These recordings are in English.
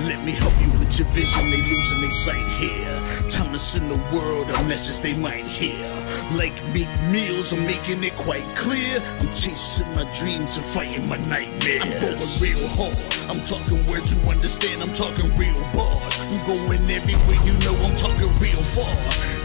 Let me help you with your vision, they losing their sight here. Time to send the world a message they might hear. Like Meek Mills, I'm making it quite clear. I'm chasing my dreams and fighting my nightmares. I'm going real hard, I'm talking words you understand, I'm talking real bars. I'm going everywhere, you know I'm talking real far.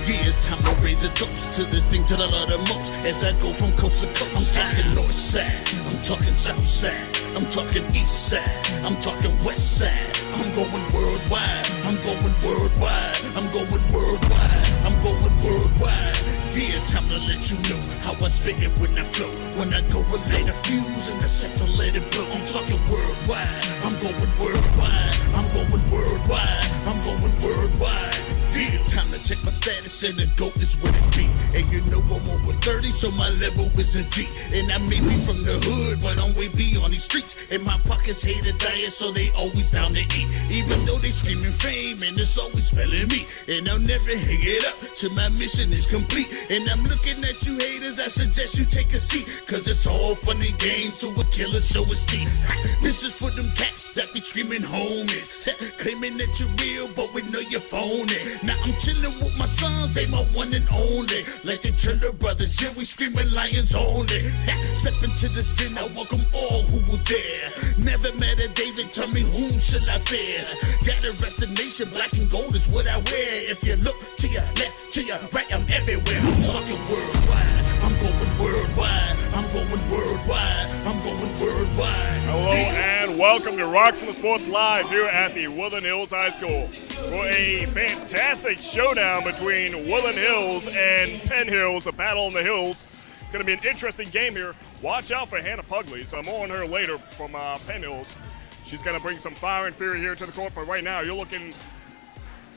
Yeah, it's time to raise a toast to this thing till I love the most. As I go from coast to coast, I'm talking north side, I'm talking south side, I'm talking east side, I'm talking west side. I'm going worldwide, I'm going worldwide, I'm going worldwide, I'm going worldwide. Yeah, it's time to let you know how I spit it when I flow. When I go and light a fuse and I set to let it blow. I'm talking worldwide, I'm going worldwide, I'm going worldwide, I'm going worldwide. Yeah, time to check my status and the GOAT is what it be. And you know I'm over 30, so my level is a G. And I may be from the hood, but I'm way beyond these streets. And my pockets hate a diet, so they always down to eat. Even though they screaming fame, and it's always spelling me. And I'll never hang it up till my mission is complete. And I'm looking at you haters, I suggest you take a seat. Cause it's all fun and games to a killer show his teeth. This is for them cats that be screaming homies. Claiming that you're real, but we know you're phony. Now I'm chillin' with my sons, they my one and only. Like the Triller brothers, yeah, we screamin' lions only. Step into this den, I welcome all who will dare. Never met a David, tell me whom shall I fear? Gotta rep the nation, black and gold is what I wear. If you look to your left, to your right, I'm everywhere. I'm talking worldwide, I'm going worldwide, I'm going worldwide, I'm going worldwide. Hello and welcome to Roxamore Sports Live here at the Woodland Hills High School for a fantastic showdown between Woodland Hills and Penn Hills, a battle on the hills. It's going to be an interesting game here. Watch out for Hannah Pugley. So more on her later from Penn Hills. She's going to bring some fire and fury here to the court, but right now you're looking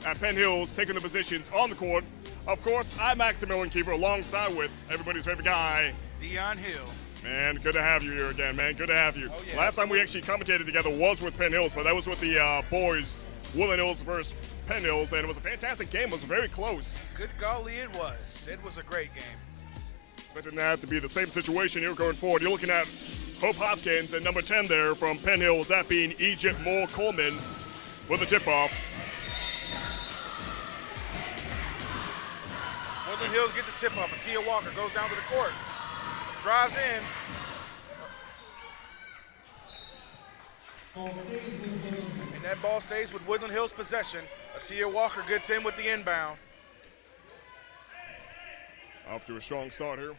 at Penn Hills taking the positions on the court. Of course, I'm Maximilian Keeper alongside with everybody's favorite guy, Dion Hill. Man, good to have you here again, man. Good to have you. Oh, yeah. Last time we actually commentated together was with Penn Hills, but that was with the boys, Woodland Hills versus Penn Hills, and it was a fantastic game. It was very close. Good golly, it was. It was a great game. Expecting that to be the same situation here going forward. You're looking at Hope Hopkins and number 10 there from Penn Hills, that being Egypt Moore Coleman with the tip-off. Woodland Hills get the tip-off. Atia Walker goes down to the court. Drives in. And that ball stays with Woodland Hills possession. Atia Walker gets in with the inbound. Off to a strong start here.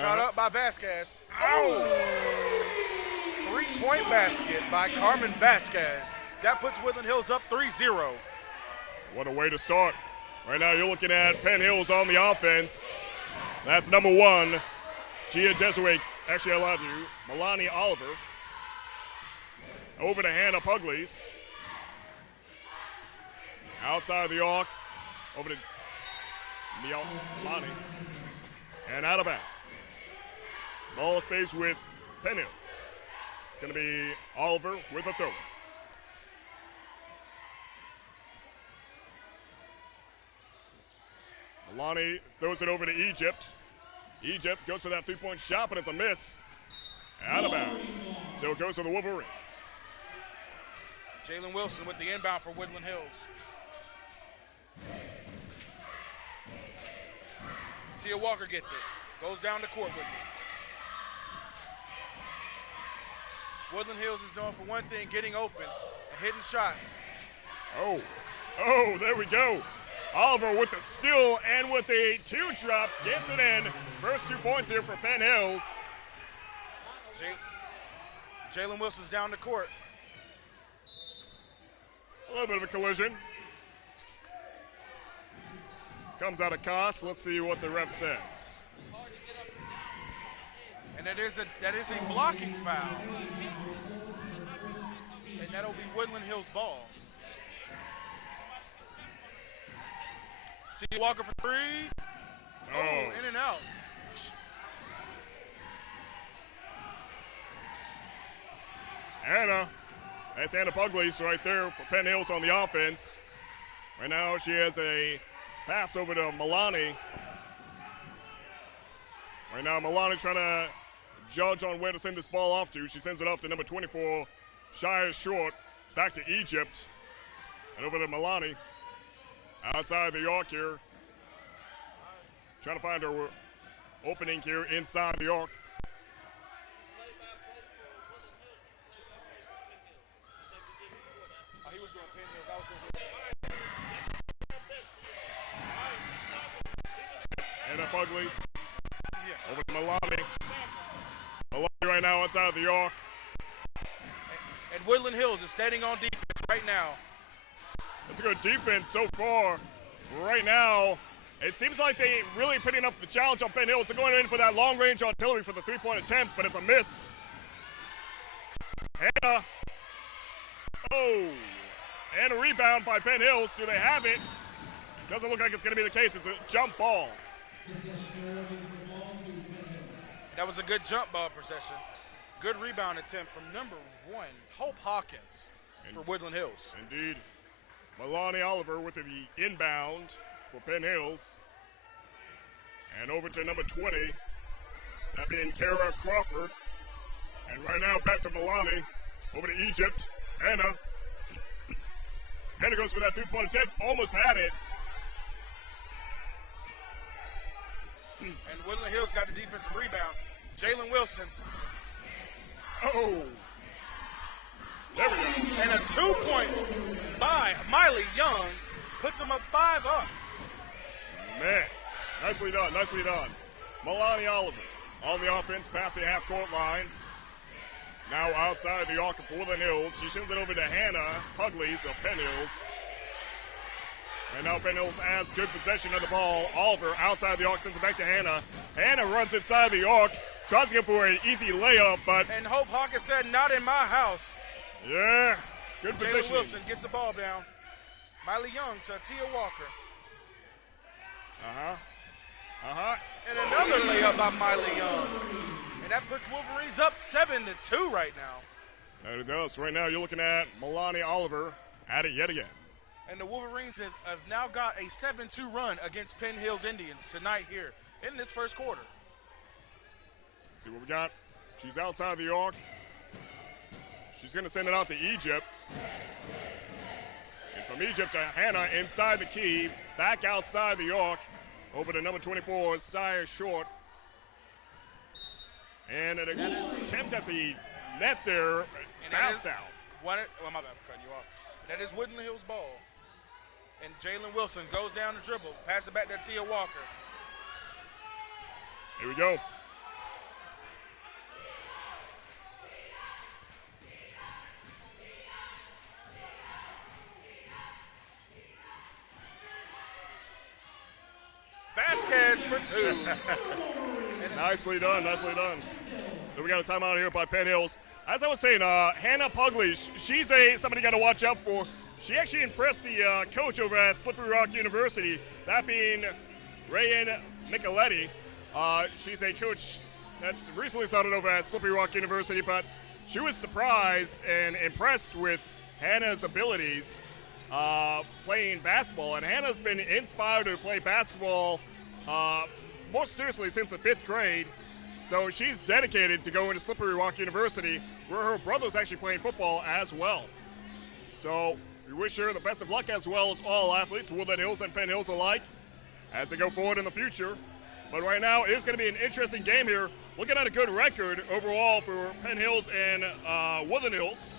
Shot up by Vasquez. Oh! Three-point basket by Carmen Vasquez. That puts Woodland Hills up 3-0. What a way to start. Right now you're looking at Penn Hills on the offense. That's number 1, Gia Desiree, actually I allowed you, Milani Oliver. Over to Hannah Puglies. Outside of the arc, over to Milani. And out of bounds. Ball stays with Penn Hills. It's going to be Oliver with a throw. Milani throws it over to Egypt. Egypt goes for that three-point shot, but it's a miss. Out of bounds. So it goes to the Wolverines. Jalen Wilson with the inbound for Woodland Hills. Tia Walker gets it. Goes down the court with it. Woodland Hills is known for one thing, getting open and hitting shots. Oh, there we go. Oliver with the steal and with a 2-drop, gets it in. First 2 points here for Penn Hills. Jalen Wilson's down the court. A little bit of a collision. Comes out of cost. Let's see what the ref says. And that is a blocking foul. And that'll be Woodland Hills ball. Tia Walker for 3. Oh, in and out. That's Hannah Puglies right there for Penn Hills on the offense. Right now she has a pass over to Milani. Right now Milani trying to judge on where to send this ball off to. She sends it off to number 24, Shire Short, back to Egypt, and over to Milani. Outside the arc here. Trying to find her opening here inside the arc. He was doing Penn Hills. I was doing And up Uglies. Over to Milani. Milani right now outside the arc. And Woodland Hills is standing on defense right now. That's a good defense so far. Right now, it seems like they really putting up the challenge on Penn Hills. They're going in for that long-range artillery for the three-point attempt, but it's a miss. Hannah. Oh. And a rebound by Penn Hills. Do they have it? Doesn't look like it's going to be the case. It's a jump ball. That was a good jump ball possession. Good rebound attempt from number 1, Hope Hawkins, for Woodland Hills. Indeed. Milani Oliver with the inbound for Penn Hills. And over to number 20, that being Kara Crawford. And right now back to Milani. Over to Egypt. Hannah. Hannah goes for that three-point attempt. Almost had it. And Woodland Hills got the defensive rebound. Jalen Wilson. Oh. There we go. And a 2-point by Miley Young puts him up 5 up. Man, nicely done, nicely done. Milani Oliver on the offense, passing half-court line. Now outside the arc of Woodland Hills. She sends it over to Hannah Puglies of Penn Hills. And now Penn Hills has good possession of the ball. Oliver outside the arc sends it back to Hannah. Hannah runs inside the arc, tries to go for an easy layup, but... And Hope Hawkins said, not in my house. Yeah, good position. Jalen Wilson gets the ball down. Miley Young to Tia Walker. And another layup by Miley Young. And that puts Wolverines up 7-2 right now. There it goes. Right now you're looking at Milani Oliver at it yet again. And the Wolverines have now got a 7-2 run against Penn Hills Indians tonight here in this first quarter. Let's see what we got. She's outside the arc. She's going to send it out to Egypt. And from Egypt to Hannah inside the key, back outside the arc, over to number 24, Sire Short. And an attempt at the net there, bounced out. My bad for cutting you off. That is Woodland Hills ball. And Jalen Wilson goes down the dribble, pass it back to Tia Walker. Here we go. Vasquez for 2. Nicely done, nicely done. So we got a timeout here by Penn Hills. As I was saying, Hannah Puglies, she's somebody you got to watch out for. She actually impressed the coach over at Slippery Rock University, that being Rayan Nicoletti. She's a coach that recently started over at Slippery Rock University, but she was surprised and impressed with Hannah's abilities playing basketball. And Hannah's been inspired to play basketball more seriously since the 5th grade. So she's dedicated to going to Slippery Rock University, where her brother's actually playing football as well. So we wish her the best of luck, as well as all athletes, Woodland Hills and Penn Hills alike, as they go forward in the future. But right now, it's going to be an interesting game here. Looking at a good record overall for Penn Hills and Woodland Hills.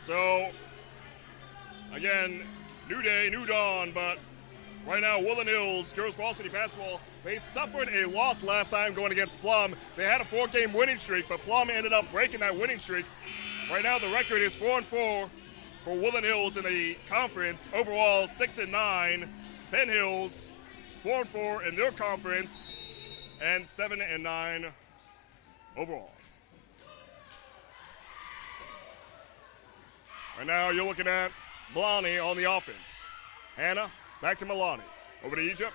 So, again, new day, new dawn, but right now, Woodland Hills girls varsity basketball, they suffered a loss last time going against Plum. They had a 4-game winning streak, but Plum ended up breaking that winning streak. Right now, the record is 4-4 for Woodland Hills in the conference. Overall, 6-9. Penn Hills, 4-4 in their conference, and 7-9 overall. Right now, you're looking at Milani on the offense. Hannah, back to Milani. Over to Egypt.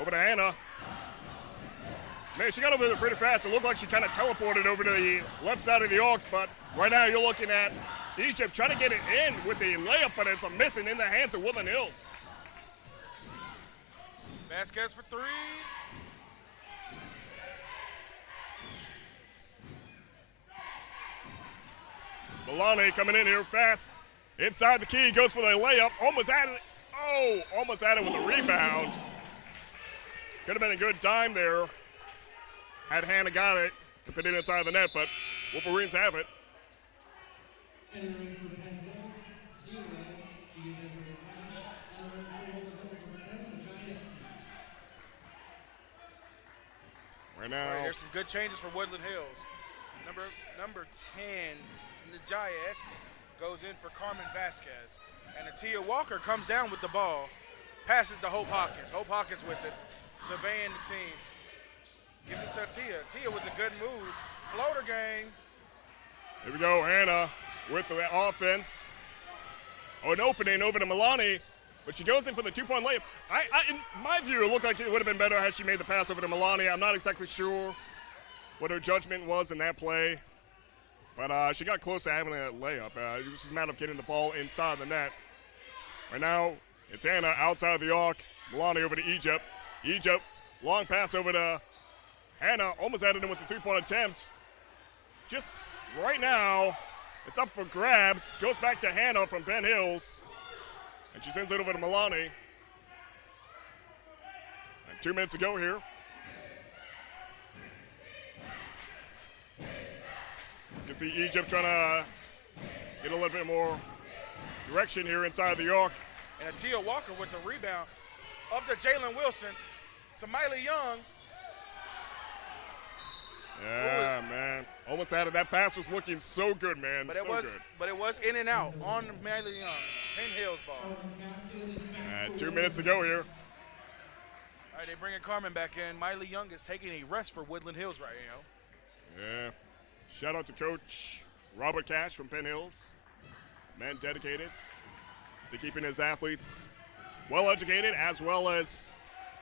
Over to Hannah. Man, she got over there pretty fast. It looked like she kind of teleported over to the left side of the arc, but right now you're looking at Egypt trying to get it in with the layup, but it's a missing in the hands of Woodland Hills. Vasquez for 3. Milani coming in here fast. Inside the key, goes for the layup. Almost had it. Oh, almost had it with the rebound. Could have been a good time there. Had Hannah got it to put it inside the net, but Wolverines have it. Entering for Penn Hills, 0, Gia Desiree Cash. Entering for Woodland Hills, number 10, Najaya Estes. Right now. All right, there's some good changes for Woodland Hills. Number 10, Najaya Estes, goes in for Carmen Vasquez. And Atia Walker comes down with the ball, passes to Hope Hawkins. Hope Hawkins with it, surveying the team. Gives it to Atia. Atia with a good move. Floater gang. Here we go, Hannah with the offense. Oh, an opening over to Milani, but she goes in for the two-point layup. In my view, it looked like it would have been better had she made the pass over to Milani. I'm not exactly sure what her judgment was in that play, but she got close to having a layup. It was just a matter of getting the ball inside the net. Right now, it's Hannah outside of the arc. Milani over to Egypt. Egypt, long pass over to Hannah, almost added in with the three-point attempt. Just right now, it's up for grabs. Goes back to Hannah from Penn Hills. And she sends it over to Milani. And 2 minutes to go here. You can see Egypt trying to get a little bit more direction here inside the arc. And Atia Walker with the rebound. Up to Jalen Wilson. To Miley Young. Yeah, man. Almost had it. That pass was looking so good, man. But Good. it was in and out on Miley Young. Penn Hills ball. And 2 minutes to go here. All right, they bringing Carmen back in. Miley Young is taking a rest for Woodland Hills right now. Yeah. Shout out to Coach Robert Cash from Penn Hills. Man dedicated to keeping his athletes well educated as well as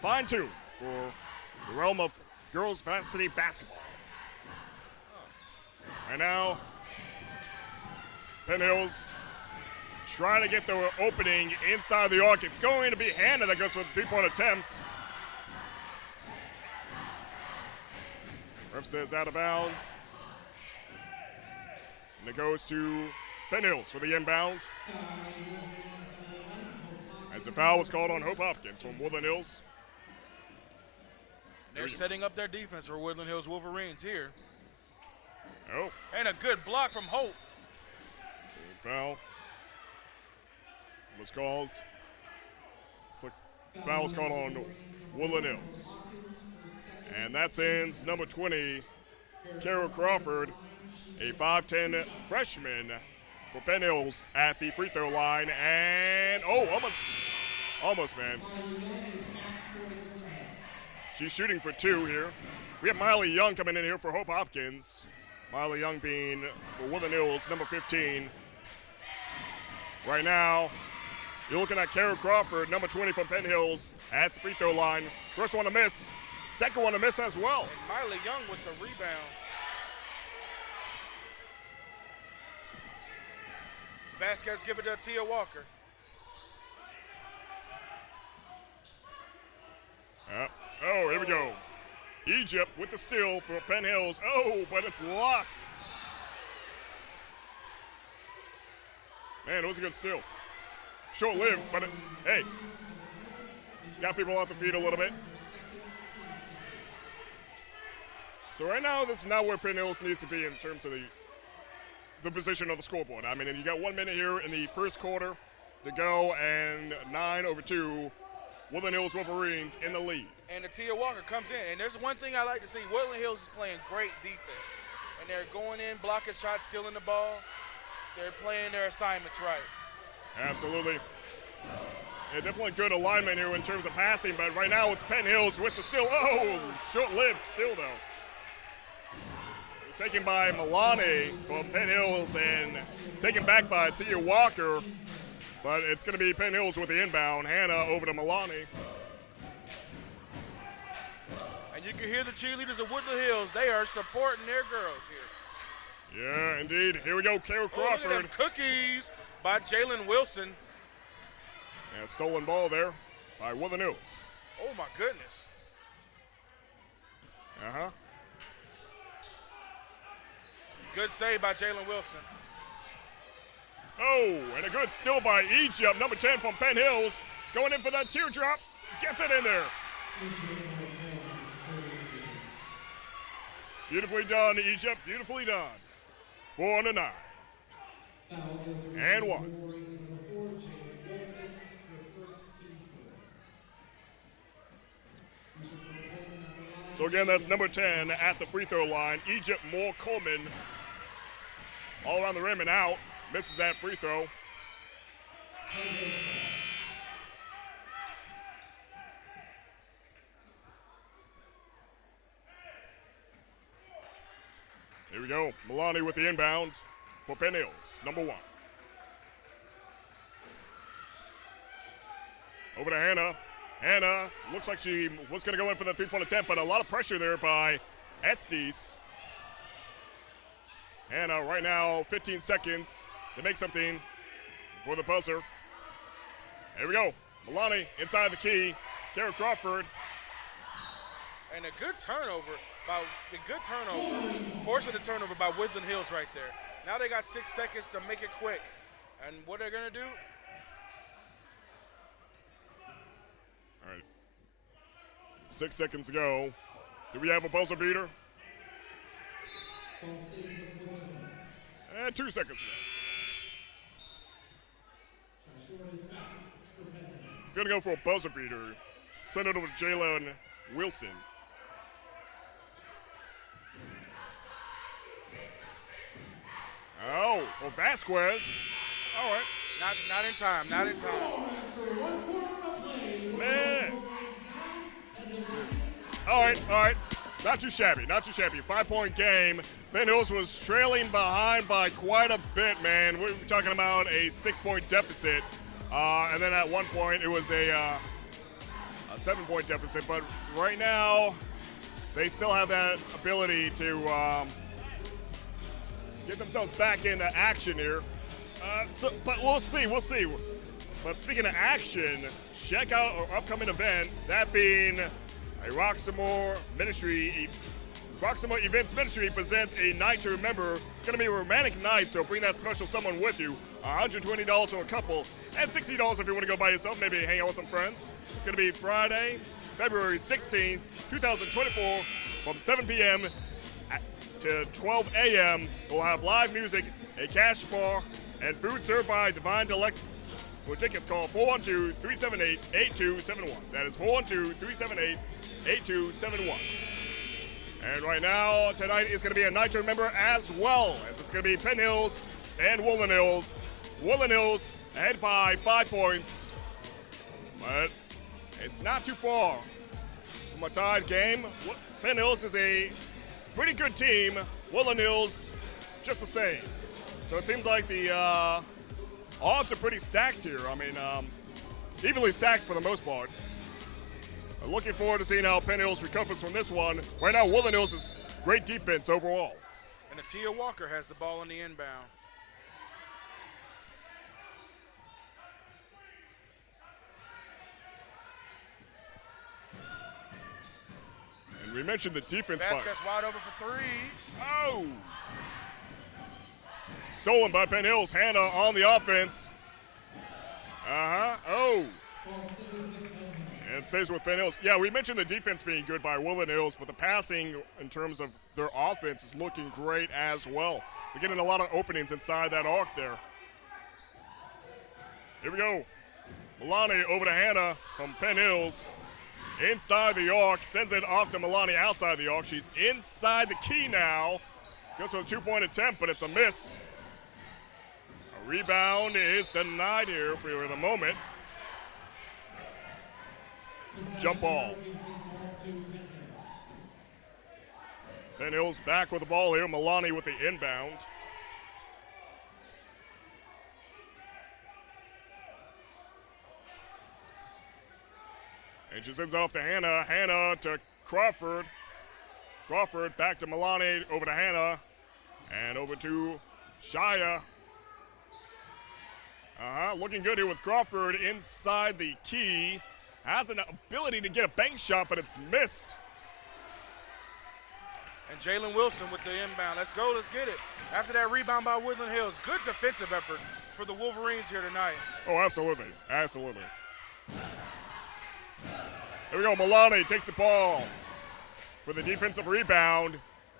fine-tuned for the realm of girls varsity basketball. Right now, Penn Hills trying to get the opening inside the arc. It's going to be Hannah that goes for the three-point attempt. Ref says out of bounds. And it goes to Penn Hills for the inbound. As a foul was called on Hope Hopkins from Woodland Hills. They're setting up their defense for Woodland Hills Wolverines here. Oh. And a good block from Hope. Foul was called. Foul was called on Woodland Hills. And that sends number 20, Carol Crawford, a 5'10 freshman for Penn Hills at the free throw line. And, almost, man. She's shooting for two here. We have Miley Young coming in here for Hope Hopkins. Miley Young being for Woodland Hills, number 15. Right now, you're looking at Carol Crawford, number 20 from Penn Hills, at the free throw line. First one to miss, second one to miss as well. And Miley Young with the rebound. Vasquez give it to Tia Walker. Oh, here we go. Egypt with the steal for Penn Hills. Oh, but it's lost. Man, it was a good steal. Short-lived, but hey, got people off the feet a little bit. So right now, this is not where Penn Hills needs to be in terms of the position of the scoreboard. I mean, you got 1 minute here in the first quarter to go, and 9-2. Woodland Hills Wolverines in the lead. And Tia Walker comes in, and there's one thing I like to see. Woodland Hills is playing great defense, and they're going in, blocking shots, stealing the ball. They're playing their assignments right. Absolutely. Yeah, definitely good alignment here in terms of passing, but right now it's Penn Hills with the steal. Oh, short-lived steal, though. It's taken by Milani from Penn Hills and taken back by Tia Walker. But it's going to be Penn Hills with the inbound. Hannah over to Milani. And you can hear the cheerleaders of Woodland Hills. They are supporting their girls here. Yeah, indeed. Here we go, Carol Crawford. Look at them cookies by Jalen Wilson. Yeah, stolen ball there by Woodland Hills. Oh, my goodness. Uh-huh. Good save by Jalen Wilson. Oh, and a good steal by Egypt. Number 10 from Penn Hills. Going in for that teardrop. Gets it in there. Beautifully done, Egypt. Beautifully done. 4 on the 9. And 1. So again, that's number 10 at the free throw line. Egypt Moore Coleman all around the rim and out. Misses that free throw. Here we go. Milani with the inbound for Penn Hills, number 1. Over to Hannah. Hannah looks like she was going to go in for the three-point attempt, but a lot of pressure there by Estes. Hannah right now, 15 seconds to make something for the buzzer. Here we go. Milani inside the key. Kara Crawford. And a good turnover, forcing the turnover by Woodland Hills right there. Now they got 6 seconds to make it quick. And what they're gonna do? All right. 6 seconds to go. Do we have a buzzer beater? And 2 seconds to go. Gonna go for a buzzer beater. Send it over to Jalen Wilson. Oh, well, Vasquez. All right. Not in time. Not in time. Man. All right. Not too shabby. 5-point game. Penn Hills was trailing behind by quite a bit, man. We're talking about a 6-point deficit. And then at one point, it was a 7-point deficit. But right now, they still have that ability to get themselves back into action here. But we'll see. But speaking of action, check out our upcoming event, that being a Roxamore Events Ministry presents a night to remember. It's going to be a romantic night, so bring that special someone with you. $120 for a couple, and $60 if you want to go by yourself, maybe hang out with some friends. It's going to be Friday, February 16th, 2024, from 7 p.m. to 12 a.m. We'll have live music, a cash bar, and food served by Divine Delectables. For tickets, call 412-378-8271. That is 412-378-8271. And right now, tonight is going to be a night to remember as well, as it's going to be Penn Hills and Woodland Hills. Woodland Hills ahead by 5 points, but it's not too far from a tied game. Penn Hills is a pretty good team. Woodland Hills, just the same. So it seems like the odds are pretty stacked here. I mean, evenly stacked for the most part. Looking forward to seeing how Penn Hills recovers from this one. Right now, Woodland Hills is great defense overall. And Atia Walker has the ball in the inbound. And we mentioned the defense. Vasquez wide open for 3. Oh! Stolen by Penn Hills. Hannah on the offense. Oh! And it stays with Penn Hills. Yeah, we mentioned the defense being good by Woodland Hills, but the passing in terms of their offense is looking great as well. They're getting a lot of openings inside that arc there. Here we go. Milani over to Hannah from Penn Hills. Inside the arc, sends it off to Milani outside the arc. She's inside the key now. Goes for a 2-point attempt, but it's a miss. A rebound is denied here for the moment. Jump ball. Penn Hills back with the ball here. Milani with the inbound. And she sends it off to Hannah. Hannah to Crawford. Crawford back to Milani. Over to Hannah. And over to Shia. Looking good here with Crawford inside the key. Has an ability to get a bank shot, but it's missed. And Jalen Wilson with the inbound. Let's go, let's get it. After that rebound by Woodland Hills, good defensive effort for the Wolverines here tonight. Oh, absolutely, absolutely. Here we go, Milani takes the ball for the defensive rebound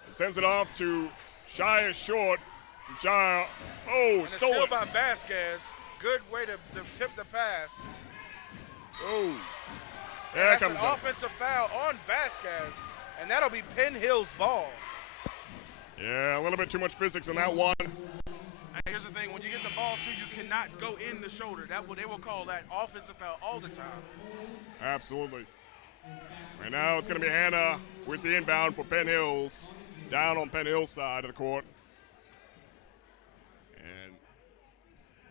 and sends it off to Shia Short. Shia, And stole still it. by Vasquez. Good way to tip the pass. Oh, And yeah, that's comes an up. offensive foul on Vasquez, and that'll be Penn Hills' ball. Yeah, a little bit too much physics in that one. And here's the thing, when you get the ball too, you cannot go in the shoulder. They will call that offensive foul all the time. Absolutely. Right now it's going to be Hannah with the inbound for Penn Hills, down on Penn Hills' side of the court. And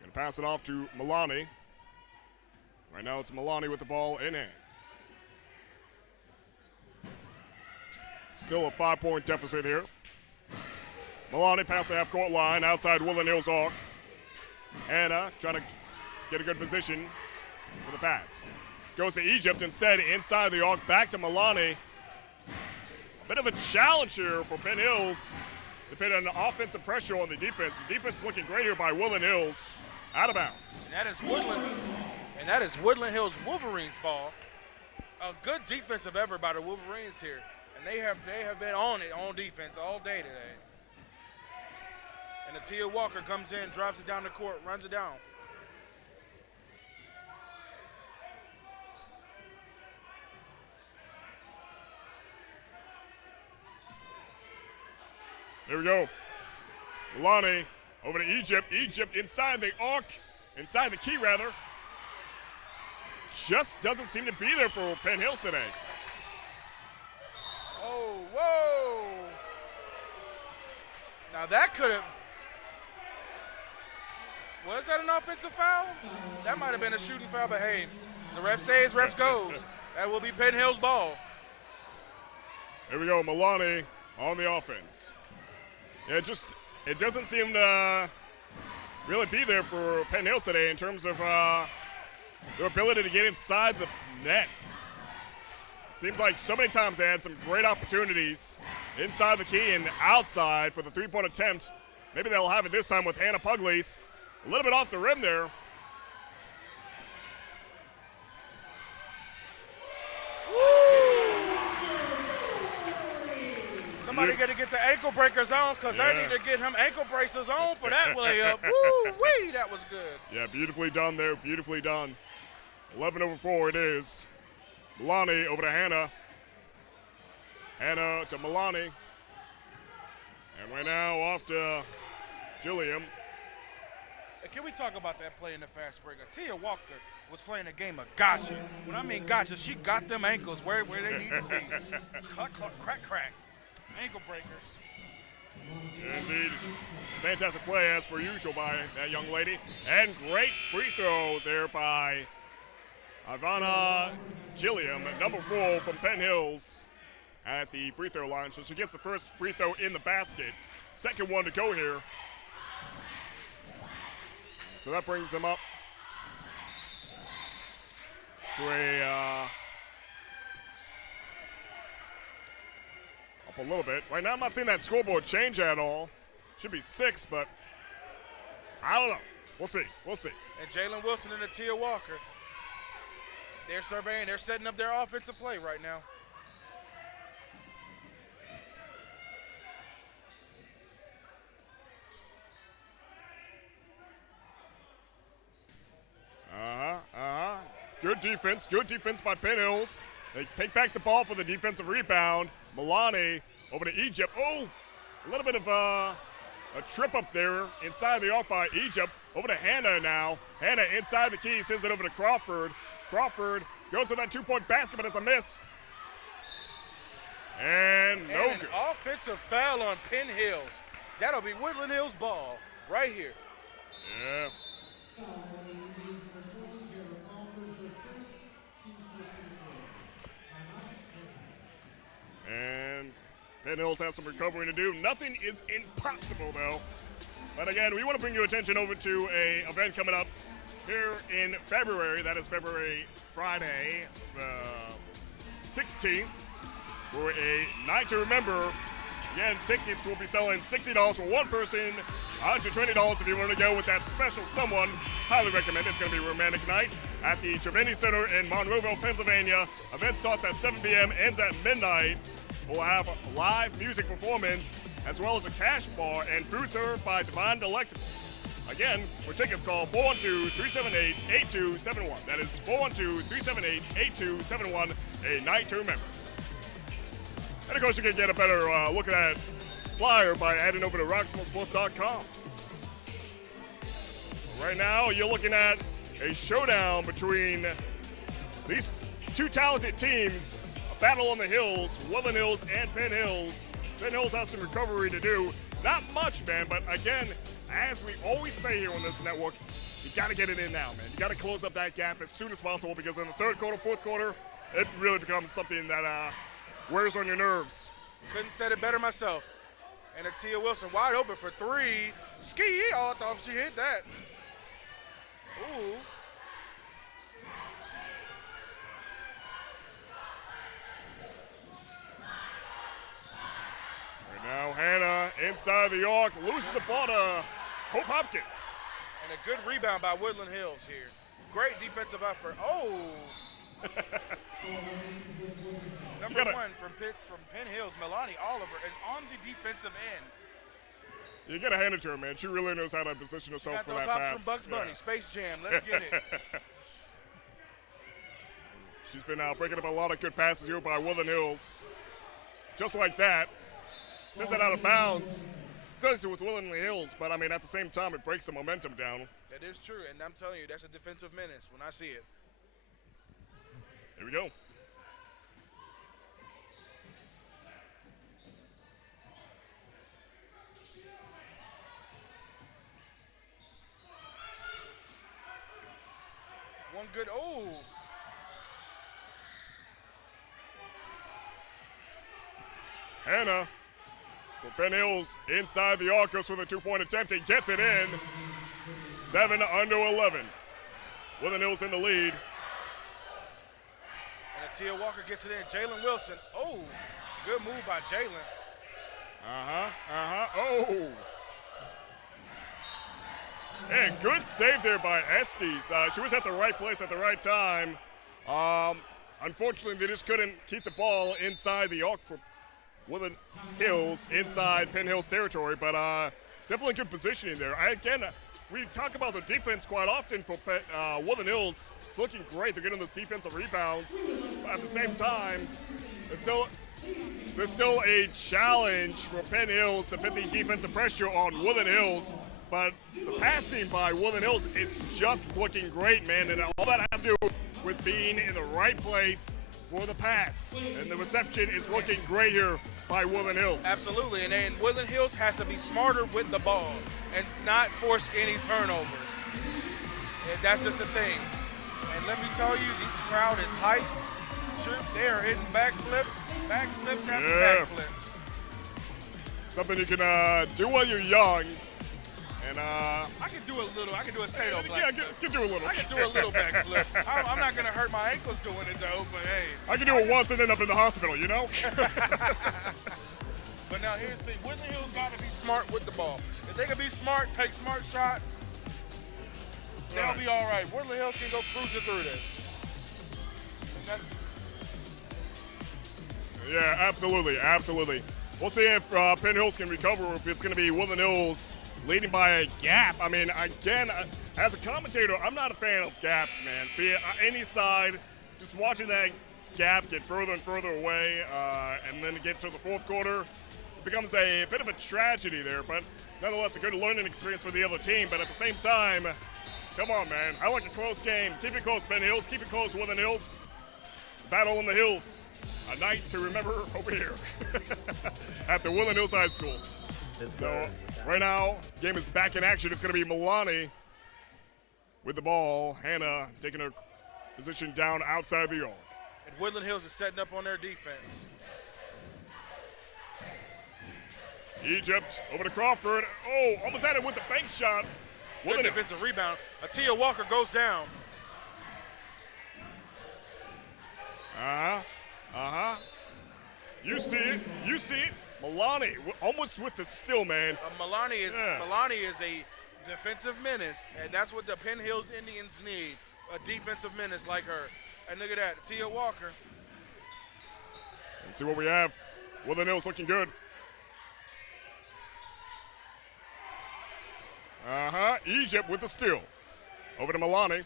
going to pass it off to Milani. Right now it's Milani with the ball in hand. Still a 5-point deficit here. Milani past the half-court line outside Woodland Hills arc. Hannah trying to get a good position for the pass. Goes to Egypt instead, inside the arc, back to Milani. A bit of a challenge here for Penn Hills. They put an offensive pressure on the defense. The defense looking great here by Woodland Hills. Out of bounds. And that is Woodland Hills Wolverines ball. A good defensive effort by the Wolverines here. And they have been on it on defense all day today. And Atia Walker comes in, drives it down the court, runs it down. Here we go. Milani over to Egypt. Egypt inside the arc, inside the key rather. Just doesn't seem to be there for Penn Hills today. Oh, whoa. Now that could have. Was that an offensive foul? That might have been a shooting foul, but hey, the ref says, ref goes. That will be Penn Hills' ball. Here we go, Milani on the offense. Yeah, it doesn't seem to really be there for Penn Hills today in terms of their ability to get inside the net. It seems like so many times they had some great opportunities inside the key and outside for the three-point attempt. Maybe they'll have it this time with Hannah Pugliese. A little bit off the rim there. Somebody got to get the ankle breakers on because I need to get him ankle braces on for that layup. Woo-wee, that was good. Yeah, beautifully done there, beautifully done. 11 over 4 it is. Milani over to Hannah. Hannah to Milani. And right now off to Gilliam. Hey, can we talk about that play in the fast break? Tia Walker was playing a game of gotcha. When I mean gotcha, she got them ankles where they need to be. Cluck, cluck, crack, crack. Ankle breakers. Indeed. Fantastic play as per usual by that young lady. And great free throw there by Ivana Gilliam, number 4 from Penn Hills at the free throw line. So she gets the first free throw in the basket. Second one to go here. So that brings them up to up a little bit. Right now I'm not seeing that scoreboard change at all. Should be 6, but I don't know. We'll see. We'll see. And Jalen Wilson and Tia Walker, they're surveying, they're setting up their offensive play right now. Good defense by Penn Hills. They take back the ball for the defensive rebound. Milani over to Egypt. Oh, a little bit of a trip up there inside the arc by Egypt. Over to Hannah now. Hannah inside the key, sends it over to Crawford. Crawford goes to that 2-point basket, but it's a miss. And no an good. Offensive foul on Penn Hills. That'll be Woodland Hills' ball right here. Yeah. And Penn Hills has some recovering to do. Nothing is impossible, though. But again, we want to bring your attention over to an event coming up here in February. That is Friday, the 16th, for a night to remember Again, tickets will be selling $60 for one person, $120 if you want to go with that special someone. Highly recommend it. It's going to be a romantic night at the Trevini Center in Monroeville, Pennsylvania. Event starts at 7 p.m., ends at midnight. We'll have a live music performance as well as a cash bar and food served by Divine Delectables. Again, for tickets, call 412-378-8271. That is 412-378-8271, a night to remember. And of course, you can get a better look at that flyer by adding over to roxamoresports.com. Right now, you're looking at a showdown between these two talented teams, a battle on the hills, Woodland Hills and Penn Hills. Penn Hills has some recovery to do. Not much, man, but again, as we always say here on this network, you got to get it in now, man. You got to close up that gap as soon as possible because in the third quarter, fourth quarter, it really becomes something that wears on your nerves. Couldn't said it better myself. And Atia Wilson wide open for three. Ski, oh, I thought she hit that. Ooh. Right now, Hannah inside the arc, loses the ball to Hope Hopkins. And a good rebound by Woodland Hills here. Great defensive effort. Oh. Number one from Penn Hills, Melanie Oliver, is on the defensive end. You got to hand it to her, man. She really knows how to position herself for that pass. Got those hops from Bugs Bunny, Space Jam. Let's get it. She's been breaking up a lot of good passes here by Woodland Hills. Just like that. Sends it out of bounds. Studies it with Woodland Hills, but I mean, at the same time, it breaks the momentum down. That is true, and I'm telling you, that's a defensive menace when I see it. Here we go. One good, oh. Hannah for Penn Hills inside the arc, goes for the two-point attempt and gets it in. 7 under 11. Woodland Hills in the lead. And Atia Walker gets it in. Jalen Wilson, oh, good move by Jalen. Oh. And good save there by Estes. She was at the right place at the right time. Unfortunately, they just couldn't keep the ball inside the arc for Woodland Hills, inside Penn Hills territory, but definitely good positioning there. We talk about the defense quite often for Woodland Hills. It's looking great. They're getting those defensive rebounds. But at the same time, there's still a challenge for Penn Hills to put the defensive pressure on Woodland Hills. But the passing by Woodland Hills, it's just looking great, man. And all that has to do with being in the right place for the pass. And the reception is looking great here by Woodland Hills. Absolutely, and then Woodland Hills has to be smarter with the ball and not force any turnovers. And that's just a thing. And let me tell you, this crowd is hyped. They are hitting backflips after backflips. Something you can do while you're young. And I can do a Sato backflip. Yeah, can do a little. I can do a little backflip. I'm not going to hurt my ankles doing it, though, but hey. I can do it once and end up in the hospital, you know? But now here's the thing. Woodland Hills got to be smart with the ball. If they can be smart, take smart shots, they'll be all right. Woodland Hills can go cruising through this. Yeah, absolutely. We'll see if Penn Hills can recover, or if it's going to be Woodland Hills leading by a gap. I mean, again, as a commentator, I'm not a fan of gaps, man. Be it any side, just watching that gap get further and further away, and then get to the fourth quarter, it becomes a bit of a tragedy there. But nonetheless, a good learning experience for the other team. But at the same time, come on, man. I like a close game. Keep it close, Penn Hills. Keep it close, Woodland Hills. It's a battle in the hills. A night to remember over here at the Woodland Hills High School. So right now, game is back in action. It's going to be Milani with the ball. Hannah taking her position down outside the arc. And Woodland Hills is setting up on their defense. Egypt over to Crawford. Oh, almost had it with the bank shot. Good defensive rebound. Atia Walker goes down. You see it. Milani almost with the steal, man. Milani is Yeah. Milani is a defensive menace, and that's what the Penn Hills Indians need, a defensive menace like her. And look at that, Tia Walker. Let's see what we have. Woodland Hills looking good. Egypt with the steal. Over to Milani.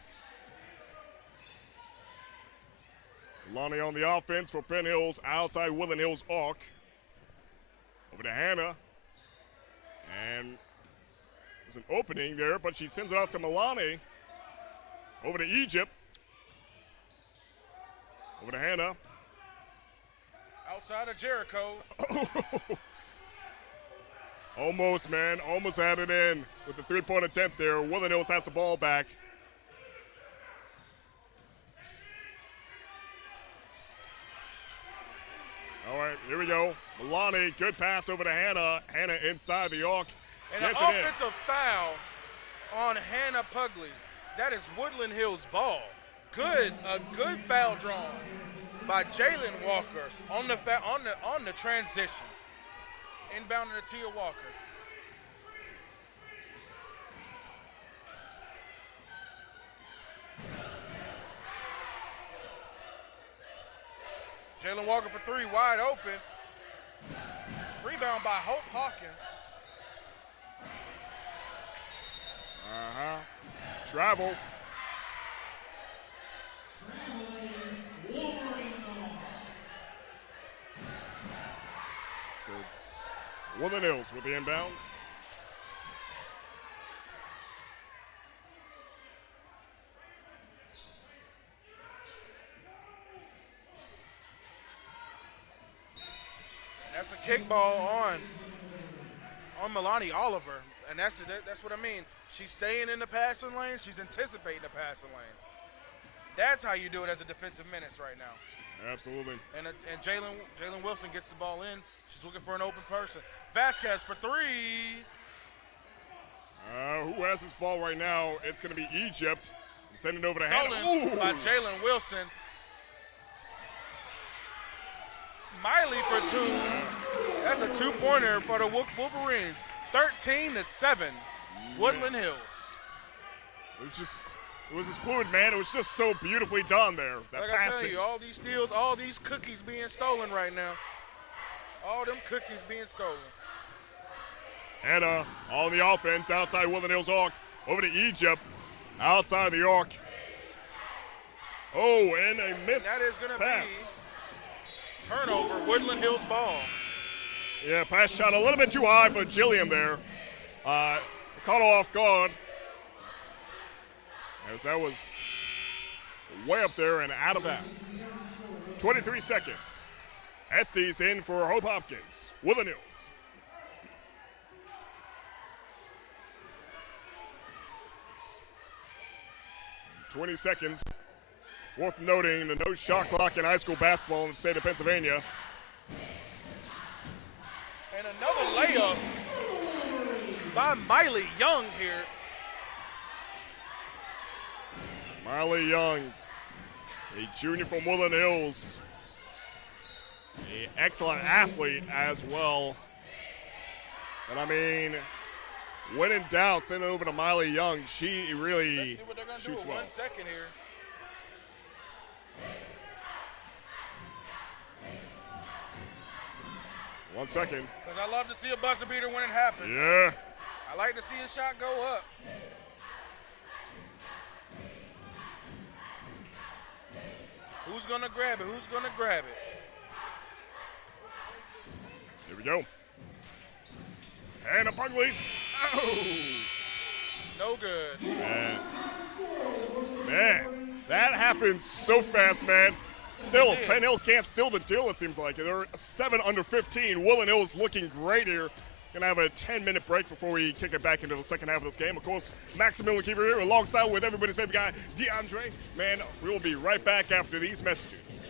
Milani on the offense for Penn Hills, outside Woodland Hills arc. Over to Hannah. And there's an opening there, but she sends it off to Milani. Over to Egypt. Over to Hannah. Outside of Jericho. Almost, man. Almost had it in with the three-point attempt there. Woodland Hills has the ball back. All right, here we go. Milani, good pass over to Hannah. Hannah inside the arc. And an offensive foul on Hannah Puglies. That is Woodland Hills ball. A good foul drawn by Jalen Walker on the transition. Inbound to Tia Walker. Jalen Walker for three, wide open. Rebound by Hope Hawkins. Travel. So it's Woodland Hills with the inbound. That's a kickball on Milani Oliver, and that's what I mean. She's staying in the passing lane. She's anticipating the passing lanes. That's how you do it as a defensive menace right now. Absolutely. And Jalen Wilson gets the ball in. She's looking for an open person. Vasquez for three. Who has this ball right now? It's going to be Egypt. Send it over to Hannah. Stolen by Jalen Wilson. Miley for two. That's a two-pointer for the Wolverines. 13-7, Woodland Hills. It was just fluid, man. It was just so beautifully done there. That like passing. I tell you, all these steals, all these cookies being stolen right now. All them cookies being stolen. Hannah on the offense, outside Woodland Hills arc. Over to Egypt, outside the arc. Oh, and a miss That is going to pass. be turnover, Woodland Hills ball. Yeah, pass shot a little bit too high for Gilliam there. Caught her off guard. As that was way up there and out of bounds. 23 seconds. Estes in for Hope Hopkins. Woodland Hills. "20 seconds. Worth noting the no shot clock in high school basketball in the state of Pennsylvania. And another layup by Miley Young here. Miley Young, a junior from Woodland Hills. An excellent athlete as well. But I mean, when in doubt, send it over to Miley Young. She really Let's see what they're going to do shoots in well. 1 second here. One second. Because I love to see a buzzer beater when it happens. Yeah. I like to see a shot go up. Who's going to grab it? Who's going to grab it? Here we go. Hannah Puglies. Oh. No good. Man, that happens so fast, man. Still, did. Penn Hills can't seal the deal, it seems like. They're 7 under 15. Woodland Hills looking great here. Gonna have a 10-minute break before we kick it back into the second half of this game. Of course, Maximilian Kiefer here alongside with everybody's favorite guy, DeAndre. Man, we will be right back after these messages.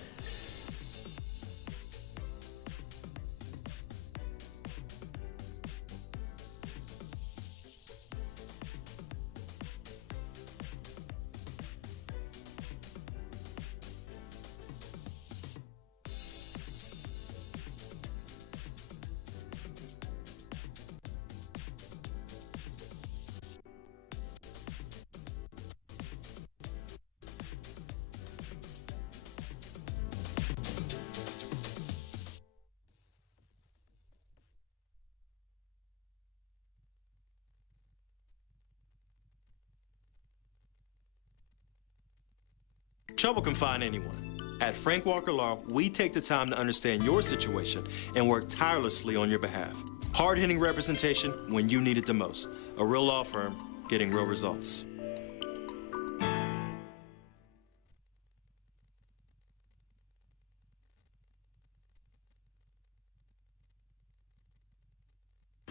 Trouble can find anyone. At Frank Walker Law, we take the time to understand your situation and work tirelessly on your behalf. Hard-hitting representation when you need it the most. A real law firm getting real results.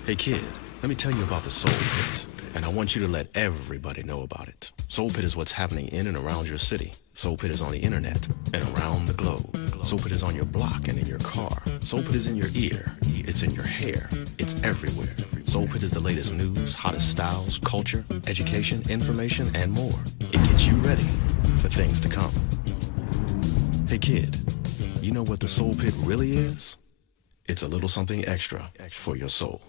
Hey kid, let me tell you about the Soul Pit, and I want you to let everybody know about it. Soul Pit is what's happening in and around your city. Soul Pit is on the internet and around the globe. Soul Pit is on your block and in your car. Soul Pit is in your ear. It's in your hair. It's everywhere. Soul Pit is the latest news, hottest styles, culture, education, information, and more. It gets you ready for things to come. Hey kid, you know what the Soul Pit really is? It's a little something extra for your soul.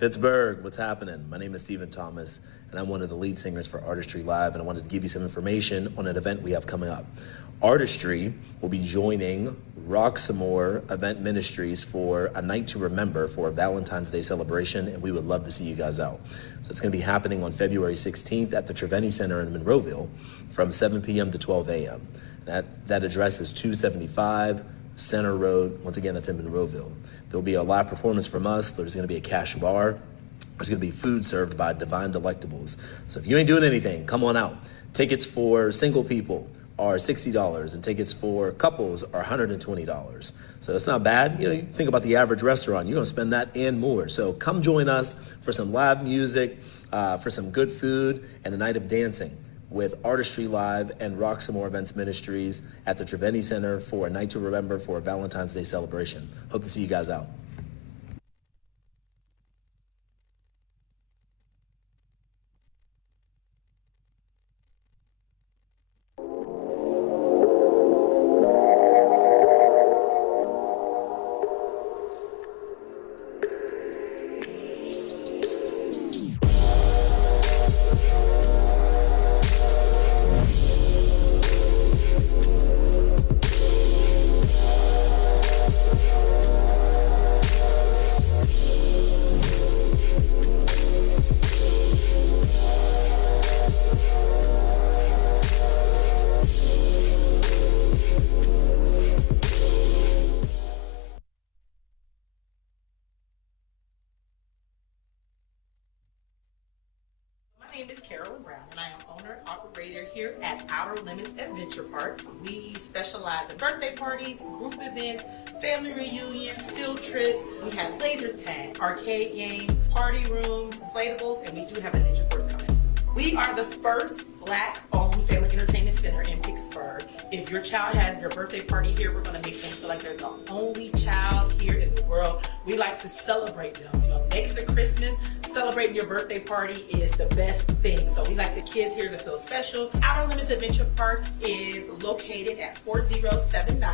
Pittsburgh, what's happening? My name is Stephen Thomas, and I'm one of the lead singers for Artistry Live, and I wanted to give you some information on an event we have coming up. Artistry will be joining Roxamore Event Ministries for a night to remember for a Valentine's Day celebration, and we would love to see you guys out. So it's going to be happening on February 16th at the Treveni Center in Monroeville from 7 p.m. to 12 a.m. That address is 275 Center Road. Once again, that's in Monroeville. There'll be a live performance from us. There's going to be a cash bar. There's going to be food served by Divine Delectables. So if you ain't doing anything, come on out. Tickets for single people are $60, and tickets for couples are $120. So that's not bad. You know, you think about the average restaurant, you're going to spend that and more. So come join us for some live music, for some good food, and a night of dancing with Artistry Live and Roxamore Events Ministries at the Treveni Center for a night to remember for a Valentine's Day celebration. Hope to see you guys out. My name is Carolyn Brown, and I am owner and operator here at Outer Limits Adventure Park. We specialize in birthday parties, group events, family reunions, field trips. We have laser tag, arcade games, party rooms, inflatables, and we do have a ninja course coming soon. We are the first Black-owned family entertainment center in Pittsburgh. If your child has their birthday party here, we're going to make them feel like they're the only child here in the world. We like to celebrate them. You know, next to Christmas, celebrating your birthday party is the best thing. So we like the kids here to feel special. Outer Limits Adventure Park is located at 4079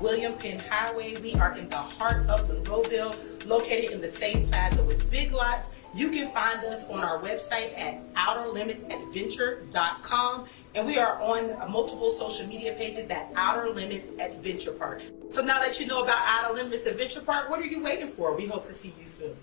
William Penn Highway. We are in the heart of Monroeville, located in the same plaza with Big Lots. You can find us on our website at outerlimitsadventure.com, and we are on multiple social media pages at Outer Limits Adventure Park. So now that you know about Outer Limits Adventure Park, what are you waiting for? We hope to see you soon.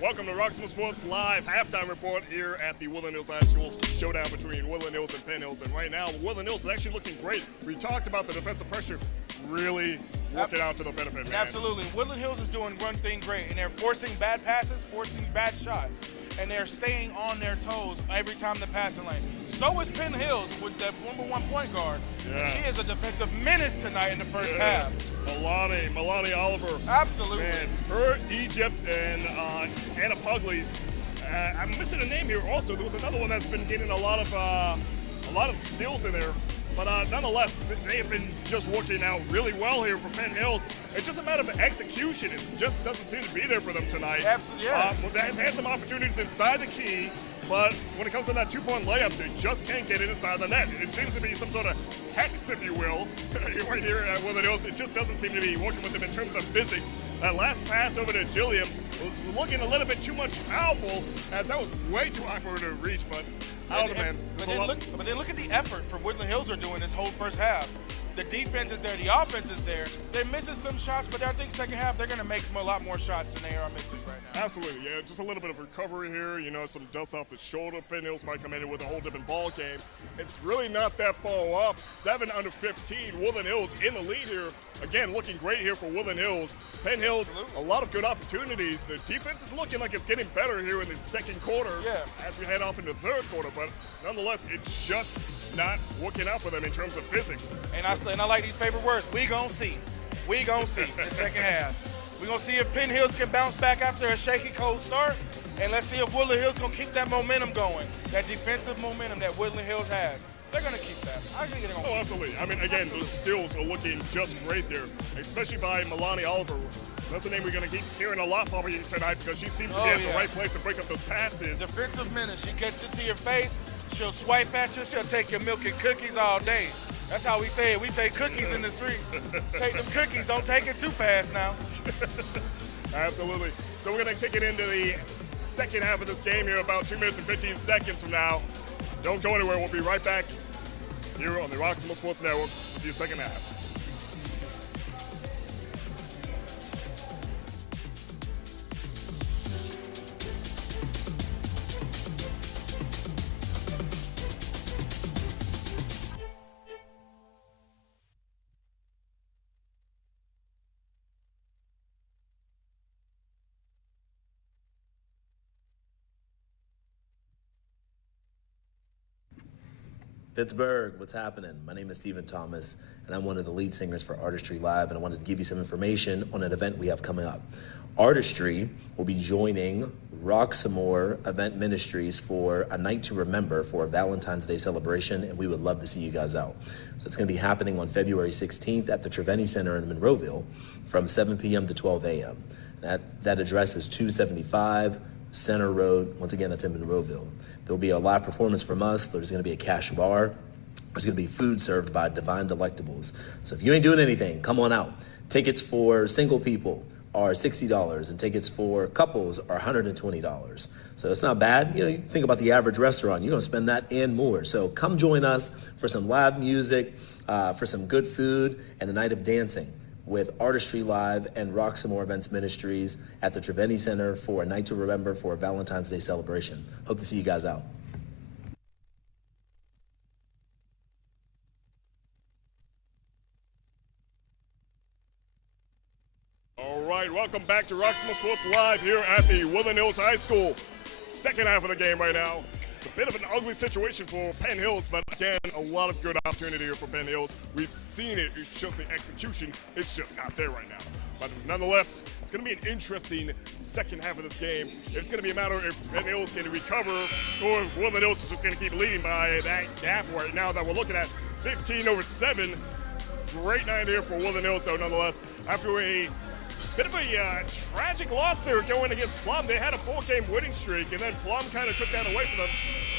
Welcome to Roxamore Sports Live halftime report here at the Woodland Hills High School. Showdown between Woodland Hills and Penn Hills. And right now, Woodland Hills is actually looking great. We talked about the defensive pressure really working out to the benefit, man. Absolutely. Woodland Hills is doing one thing great, and they're forcing bad passes, forcing bad shots, and they're staying on their toes every time the passing lane. So is Penn Hills with that #1 point guard. Yeah. And she is a defensive menace tonight in the first half. Milani Oliver. Absolutely. Man, her, Egypt, and Anna Pugley's. I'm missing a name here also. There was another one that's been getting a lot of steals in there. But nonetheless, they have been just working out really well here for Penn Hills. It's just a matter of execution. It just doesn't seem to be there for them tonight. Absolutely, yeah. They've had some opportunities inside the key, but when it comes to that two-point layup, they just can't get it inside the net. It seems to be some sort of hex, if you will, right here at Woodland Hills. It just doesn't seem to be working with them in terms of physics. That last pass over to Gilliam was looking a little bit too much powerful, as that was way too high for her to reach, but I don't know, man. But then look at the effort for Woodland Hills are doing this whole first half. The defense is there, the offense is there. They're missing some shots, but I think second half they're going to make a lot more shots than they are missing right now. Absolutely, yeah. Just a little bit of recovery here. You know, some dust off the shoulder. Penn Hills might come in with a whole different ball game. It's really not that far off. 7 under 15. Woodland Hills in the lead here. Again, looking great here for Woodland Hills. Penn Hills, a lot of good opportunities. The defense is looking like it's getting better here in the second quarter as we head off into the third quarter. But nonetheless, it's just not working out for them in terms of physics. And I like these favorite words. We gonna see. We gonna see in the second half. We're gonna see if Penn Hills can bounce back after a shaky, cold start. And let's see if Woodland Hills gonna keep that momentum going, that defensive momentum that Woodland Hills has. They're going to keep that. I think they're going to keep absolutely. I mean, again, those steals are looking just great there, especially by Milani Oliver. That's a name we're going to keep hearing a lot from tonight because she seems to be at the right place to break up those passes. Defensive menace. She gets into your face. She'll swipe at you. She'll take your milk and cookies all day. That's how we say it. We take cookies in the streets. Take them cookies. Don't take it too fast now. Absolutely. So we're going to kick it into the second half of this game here about 2 minutes and 15 seconds from now. Don't go anywhere. We'll be right back here on the Roxamore Sports Network with the second half. Pittsburgh, what's happening? My name is Stephen Thomas, and I'm one of the lead singers for Artistry Live, and I wanted to give you some information on an event we have coming up. Artistry will be joining Roxamore Event Ministries for a night to remember for a Valentine's Day celebration, and we would love to see you guys out. So it's going to be happening on February 16th at the Treveni Center in Monroeville from 7 p.m. to 12 a.m. That address is 275 Center Road. Once again, that's in Monroeville. There'll be a live performance from us. There's going to be a cash bar. There's going to be food served by Divine Delectables. So if you ain't doing anything, come on out. Tickets for single people are $60, and tickets for couples are $120. So it's not bad. You know, you think about the average restaurant, you're going to spend that and more. So come join us for some live music, for some good food, and a night of dancing with Artistry Live and Roxamore Events Ministries at the Treveni Center for a night to remember for a Valentine's Day celebration. Hope to see you guys out. All right, welcome back to Roxamore Sports Live here at the Woodland Hills High School. Second half of the game right now. It's a bit of an ugly situation for Penn Hills, but again, a lot of good opportunity here for Penn Hills. We've seen it. It's just the execution. It's just not there right now. But nonetheless, it's going to be an interesting second half of this game. It's going to be a matter if Penn Hills can recover or if Woodland Hills is just going to keep leading by that gap right now that we're looking at 15-7. Great night here for Woodland Hills, though, nonetheless. After a bit of a tragic loss there going against Plum. They had a 4-game winning streak, and then Plum kind of took that away from them.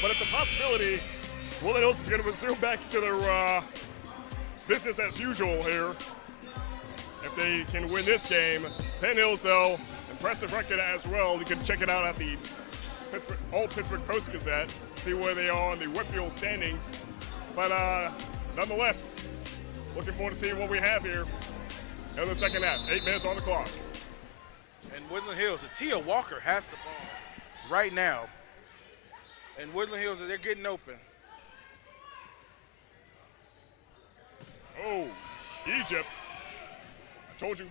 But it's a possibility Woodland Hills is going to resume back to their business as usual here if they can win this game. Penn Hills, though, impressive record as well. You can check it out at the Old Pittsburgh Post-Gazette to see where they are in the Whitfield standings. But nonetheless, looking forward to seeing what we have here in the second half. 8 minutes on the clock. And Woodland Hills, Tia Walker has the ball right now. And Woodland Hills, they're getting open. Oh, Egypt. I told you,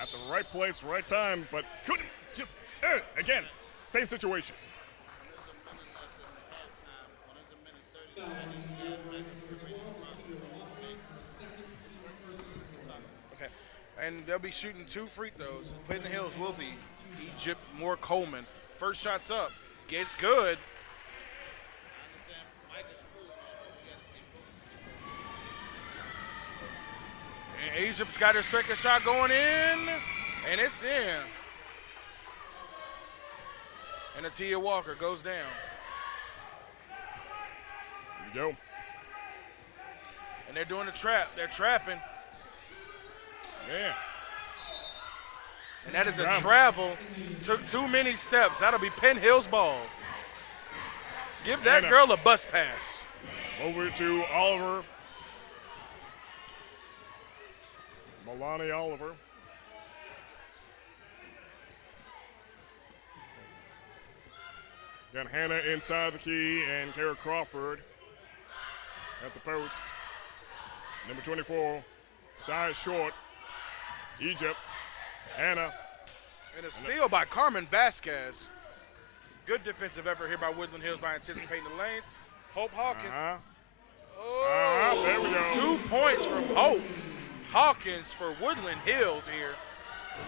at the right place, right time, but couldn't just, again, same situation. and they'll be shooting 2 free throws. Penn Hills will be Egypt Moore Coleman. First shot's up. Gets good. And Egypt's got their second shot going in, and it's in. And Atia Walker goes down. There you go. And they're doing the trap. They're trapping. Yeah. And that is a travel. Took too many steps. That'll be Penn Hills ball. Give that girl a bus pass. Over to Oliver. Milani Oliver. Got Hannah inside the key and Kara Crawford at the post. Number 24, size short, Egypt, Hannah. And a steal by Carmen Vasquez. Good defensive effort here by Woodland Hills by anticipating the lanes. Hope Hawkins. There we go. 2 points from Hope Hawkins for Woodland Hills here.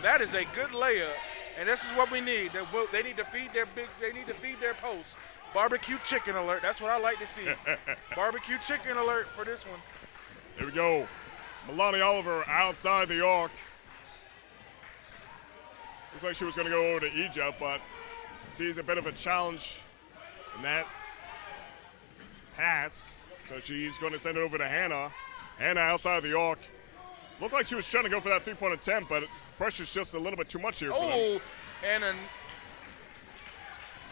That is a good layup, and this is what we need. They need to feed their posts. Barbecue chicken alert. That's what I like to see. Barbecue chicken alert for this one. Here we go. Milani Oliver outside the arc. Looks like she was going to go over to Egypt, but sees a bit of a challenge in that pass. So she's going to send it over to Hannah. Hannah outside the arc. Looked like she was trying to go for that three-point attempt, but pressure's just a little bit too much here for them.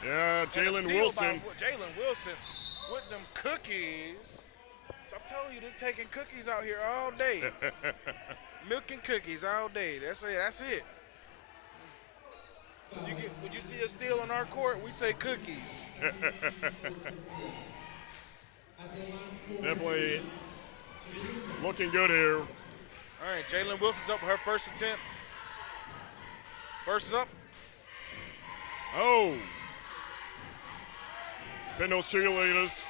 Yeah, Jalen Wilson. Jalen Wilson with them cookies. So I'm telling you, they're taking cookies out here all day. Milk and cookies all day. That's it. That's it. When you see a steal on our court, we say cookies. Definitely looking good here. All right, Jalen Wilson's up with her first attempt. First is up. Oh. Penn Hills cheerleaders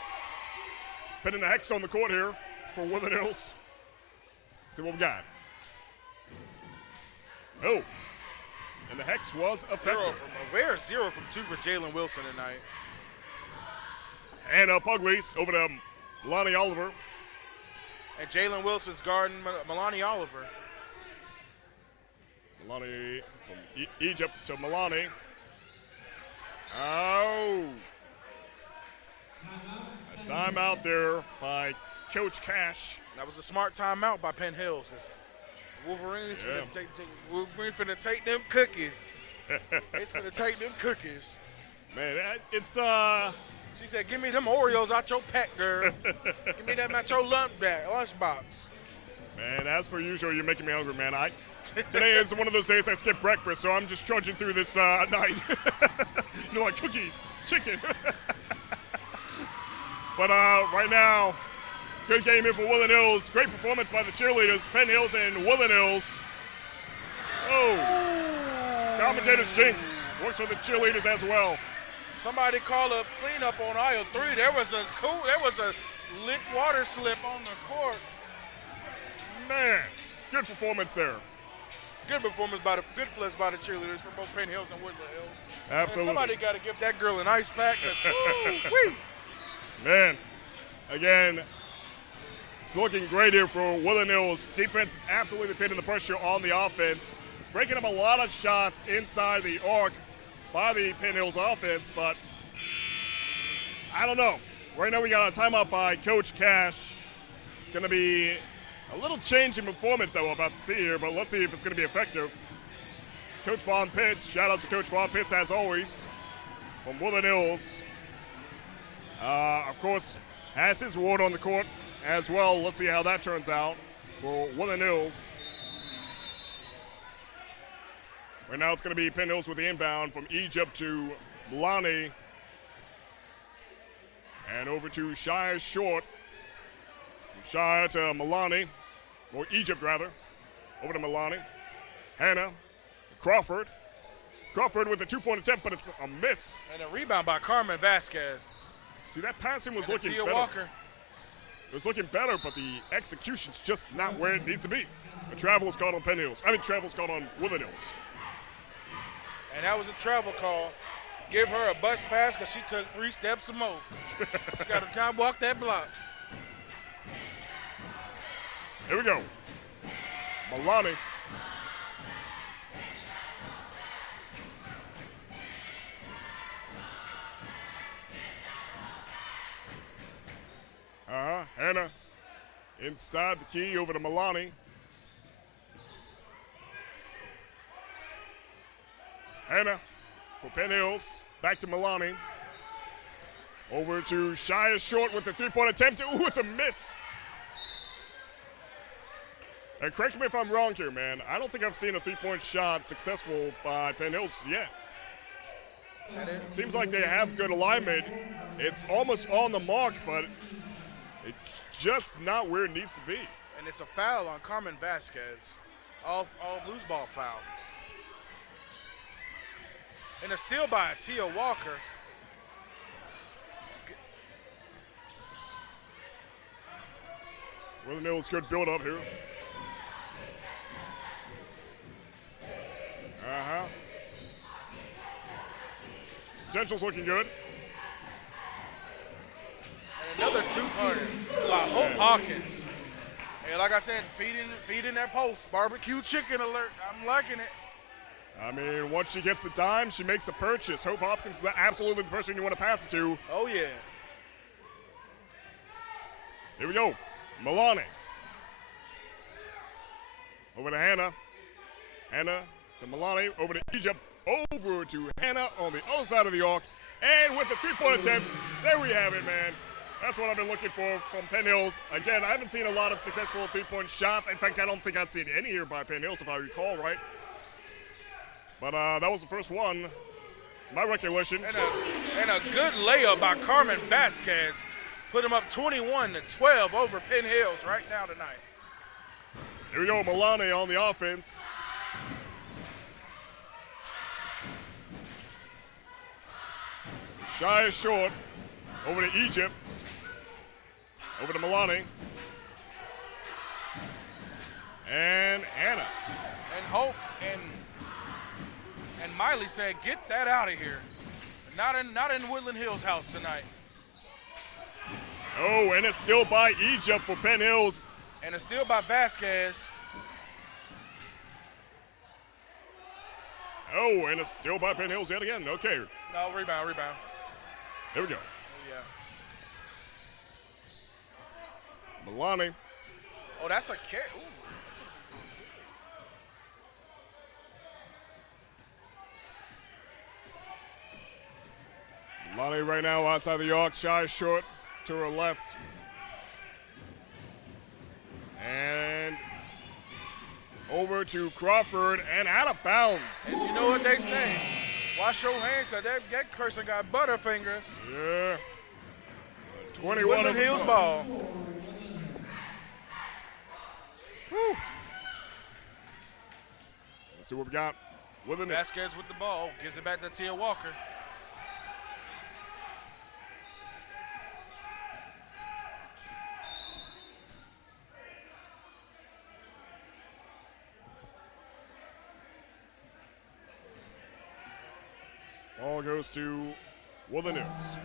putting the hex on the court here for Woodland Hills. See what we got. Oh. And the hex was effective. 0 from 2 for Jalen Wilson tonight. And Pugliese over to Milani Oliver. And Jalen Wilson's guarding Milani Oliver. Milani from Egypt to Milani. Oh. A timeout there by Coach Cash. That was a smart timeout by Penn Hills. Wolverines finna take them cookies. It's finna take them cookies. Man, it's She said, "Give me them Oreos out your pack, girl. Give me them out your lunchbox." Man, as per usual, you're making me hungry, man. Today is one of those days I skip breakfast, so I'm just trudging through this night. You know, like cookies, chicken. But right now, good game here for Woodland Hills. Great performance by the cheerleaders, Penn Hills and Woodland Hills. Oh, commentator's jinx works for the cheerleaders as well. Somebody call a cleanup on aisle 3. There was a lit water slip on the court. Man, good performance there. Good performance good flex by the cheerleaders for both Penn Hills and Woodland Hills. Absolutely. Man, somebody got to give that girl an ice pack. Woo-wee. Man, again, it's looking great here for Woodland Hills. Defense is absolutely putting the pressure on the offense, breaking up a lot of shots inside the arc by the Penn Hills offense, but I don't know. Right now we got a timeout by Coach Cash. It's going to be a little change in performance that we're about to see here, but let's see if it's going to be effective. Coach Vaughn Pitts, shout out to Coach Vaughn Pitts as always from Woodland Hills. Of course, has his ward on the court as well. Let's see how that turns out for Woodland Hills. Right now it's going to be Penn Hills with the inbound from Egypt to Milani. And over to Shire Short. From Shire to Milani, or Egypt rather. Over to Milani. Hannah, Crawford. Crawford with a 2-point attempt, but it's a miss. And a rebound by Carmen Vasquez. See, that passing was looking Atia better. Walker. It was looking better, but the execution's just not where it needs to be. A travel is called on Penn Hills. Travel is called on Woodland Hills. And that was a travel call. Give her a bus pass because she took 3 steps or more. She's got to time walk that block. Here we go. Milani. Hannah inside the key over to Milani. Hannah for Penn Hills. Back to Milani. Over to Shia Short with the 3-point attempt. Ooh, it's a miss. And correct me if I'm wrong here, man. I don't think I've seen a 3-point shot successful by Penn Hills yet. It seems like they have good alignment. It's almost on the mark, but it's just not where it needs to be. And it's a foul on Carmen Vasquez. All loose ball foul. And a steal by Tia Walker. Woodland Hills good build up here. Potential's looking good. And another 2-pointer by Hope Hawkins. And like I said, feeding that post. Barbecue chicken alert. I'm liking it. Once she gets the dime, she makes the purchase. Hope Hopkins is absolutely the person you want to pass it to. Oh, yeah. Here we go. Milani. Over to Hannah. Hannah to Milani. Over to Egypt. Over to Hannah on the other side of the arc. And with the 3-point attempt, there we have it, man. That's what I've been looking for from Penn Hills. Again, I haven't seen a lot of successful 3-point shots. In fact, I don't think I've seen any here by Penn Hills, if I recall right. But that was the first one, to my recollection. And a good layup by Carmen Vasquez. Put him up 21-12 over Penn Hills right now tonight. Here we go, Milani on the offense. Shia Short over to Egypt. Over to Milani. And Hannah. And Hope and Miley said, get that out of here. Not in Woodland Hills' house tonight. Oh, and it's still by Egypt for Penn Hills. And it's still by Vasquez. Oh, and it's still by Penn Hills yet again. Okay. No, rebound. There we go. Oh, yeah. Milani. Oh, that's a carry. Milani right now outside the arc. Shy Short to her left. And over to Crawford and out of bounds. And you know what they say? Wash your hands, because that person got butterfingers. Yeah. 21 Woodland Hills ball. Woo. Let's see what we got. Woodland Hills. Vasquez with the ball. Gives it back to Tia Walker. Ball goes to Woodland Hills.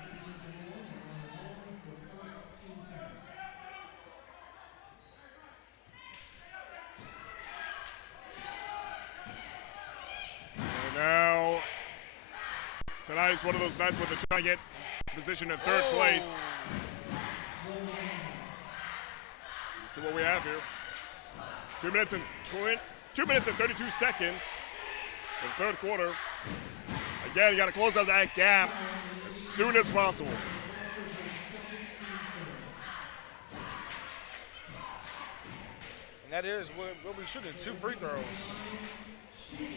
And now, tonight's one of those nights where they're trying to get position in third place. Let's see what we have here. 2 minutes and 32 seconds in the third quarter. Again, you got to close out that gap as soon as possible. And that is what we'll be shooting, 2 free throws. Here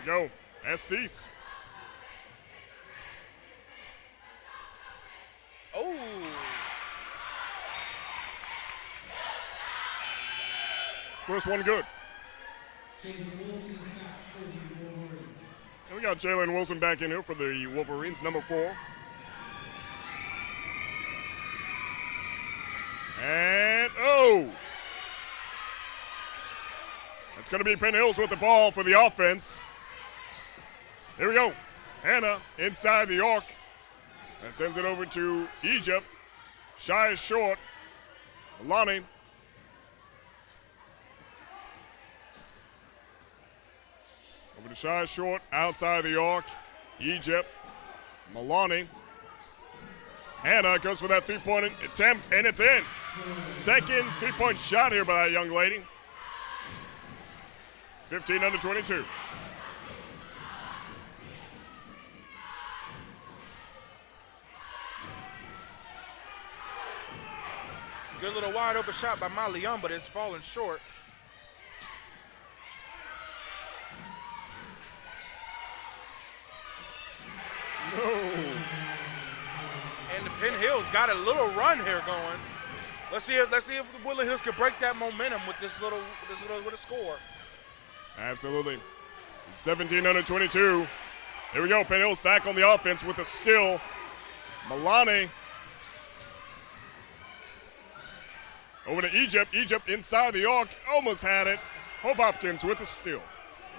we go, Estes. Oh. First one good. And we got Jalen Wilson back in here for the Wolverines, number 4. And, oh! It's going to be Penn Hills with the ball for the offense. Here we go. Hannah inside the arc. And sends it over to Egypt. Shy is short. Lonnie. Over to Shy short, outside the arc. Egypt. Maloney. Hannah goes for that three-point attempt, and it's in. Second three-point shot here by that young lady. 15 under 22. Good little wide open shot by Molly Young, but it's falling short. No. And the Penn Hills got a little run here going. Let's see if the Woodland Hills could break that momentum with with a score. Absolutely. 17 under 22. Here we go. Penn Hills back on the offense with a steal. Milani. Over to Egypt. Egypt inside the arc. Almost had it. Hope Hopkins with the steal.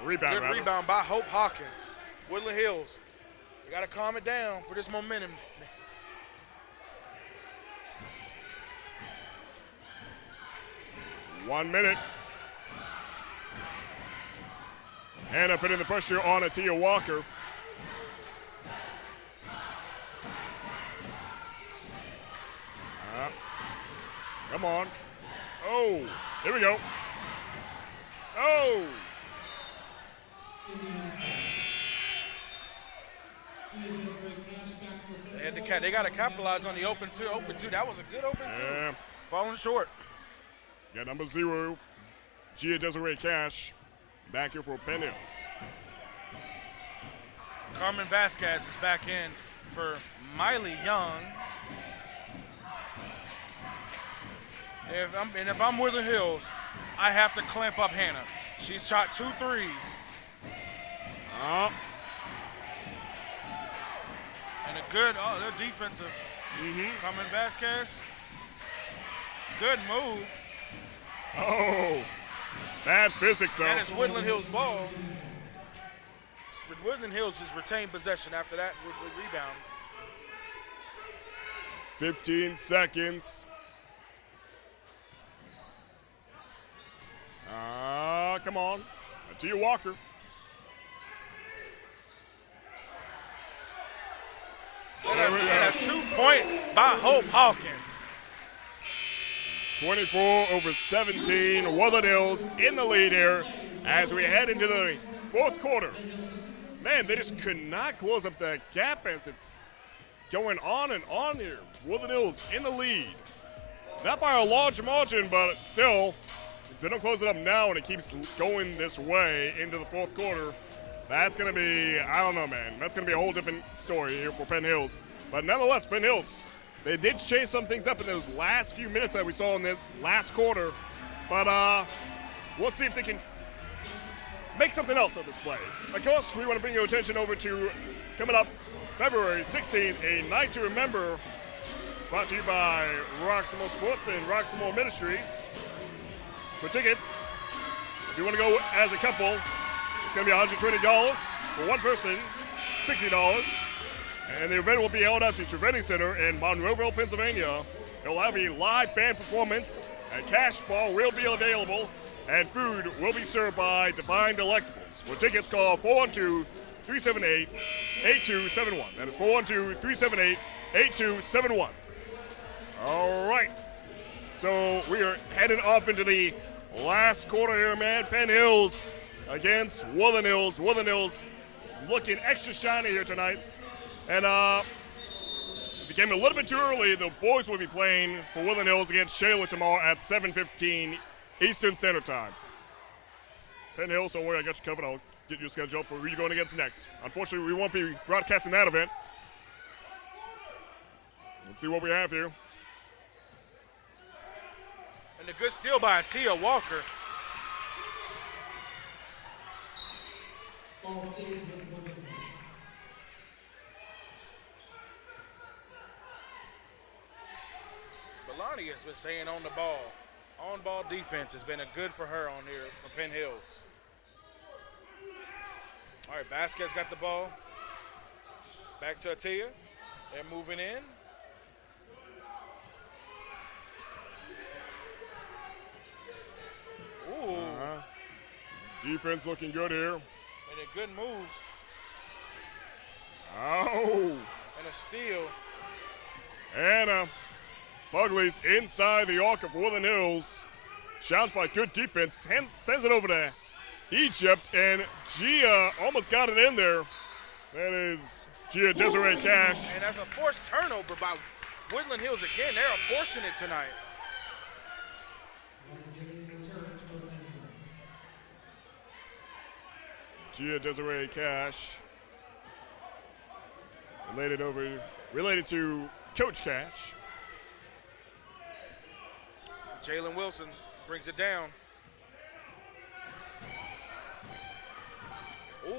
Rebound. Good rebound by Hope Hawkins. Woodland Hills. You got to calm it down for this momentum. One minute. Hannah putting the pressure on Atia Walker. Come on. Oh, here we go. Oh. They got to capitalize on the open two. That was a good open two. Yeah. Falling short. Got number 0, Gia Desiree Cash, back here for Penn Hills. Carmen Vasquez is back in for Miley Young. If I'm Woodland Hills, I have to clamp up Hannah. She's shot 2 threes. And a good, their defensive. Carmen Vasquez. Good move. Oh, bad physics though. And it's Woodland Hills ball. Woodland Hills just retained possession after that with rebound. 15 seconds. Come on. Atia Walker. And a 2-point by Hope Hawkins. 24 over 17. Woodland Hills in the lead here as we head into the fourth quarter. Man, they just could not close up that gap as it's going on and on here. Woodland Hills in the lead. Not by a large margin, but still, if they don't close it up now and it keeps going this way into the fourth quarter, that's going to be, I don't know, man. That's going to be a whole different story here for Penn Hills. But nonetheless, Penn Hills, they did change some things up in those last few minutes that we saw in this last quarter. But we'll see if they can make something else of this play. Of course, we want to bring your attention over to coming up February 16th, a night to remember, brought to you by Roxamore Sports and Roxamore Ministries. For tickets, if you want to go as a couple, it's going to be $120 for one person, $60. And the event will be held at the Treveni Center in Monroeville, Pennsylvania. It will have a live band performance, a cash ball will be available, and food will be served by Divine Delectables. For tickets, call 412-378-8271. That is 412-378-8271. All right. So we are heading off into the last quarter here, man. Penn Hills against Woodland Hills. Woodland Hills looking extra shiny here tonight. And it became a little bit too early. The boys will be playing for Woodland Hills against Shaler tomorrow at 7:15 Eastern Standard Time. Penn Hills, don't worry, I got you covered. I'll get you a schedule for who you're going against next. Unfortunately, we won't be broadcasting that event. Let's see what we have here. And a good steal by Atia Walker. Ball stays with Woodland Hills. Melania has been staying on the ball. On-ball defense has been a good for her on here for Penn Hills. All right, Vasquez got the ball. Back to Atia. They're moving in. Ooh. Defense looking good here. And a good move. Oh. And a steal. Anna Bugley's inside the arc of Woodland Hills. Shouts by good defense. Sends it over to Egypt, and Gia almost got it in there. That is Gia Desiree Cash. And that's a forced turnover by Woodland Hills again. They're forcing it tonight. Gia Desiree Cash. Related to Coach Cash. Jalen Wilson brings it down. Ooh.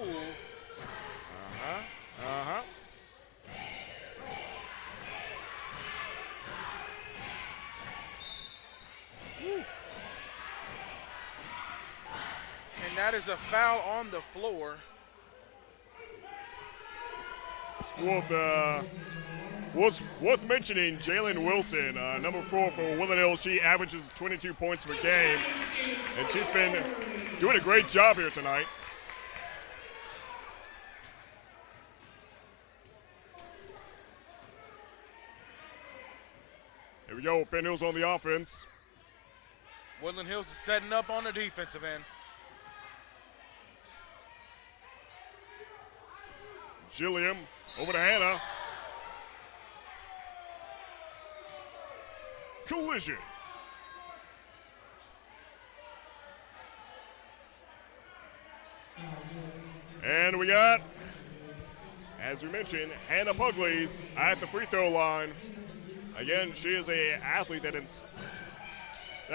And that is a foul on the floor. Worth mentioning Jalen Wilson, number 4 for Woodland Hills. She averages 22 points per game, and she's been doing a great job here tonight. Here we go, Penn Hills on the offense. Woodland Hills is setting up on the defensive end. Gilliam over to Hannah. Collision. And we got, as we mentioned, Hannah Pugley's at the free throw line. Again, she is an athlete that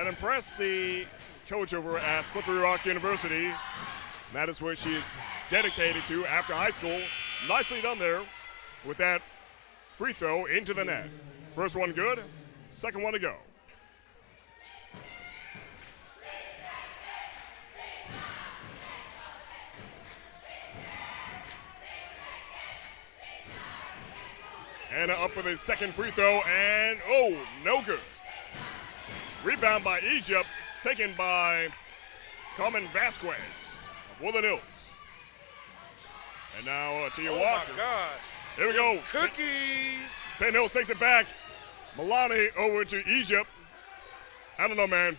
impressed the coach over at Slippery Rock University. That is what she is dedicated to after high school. Nicely done there with that free throw into the net. First one good, second one to go. Hannah up for the second free throw, and oh, no good. Rebound by Egypt, taken by Carmen Vasquez of Woodland Hills. And now Tia Walker. Oh my God. Here we go. Cookies. Penn Hills takes it back. Milani over to Egypt. I don't know, man.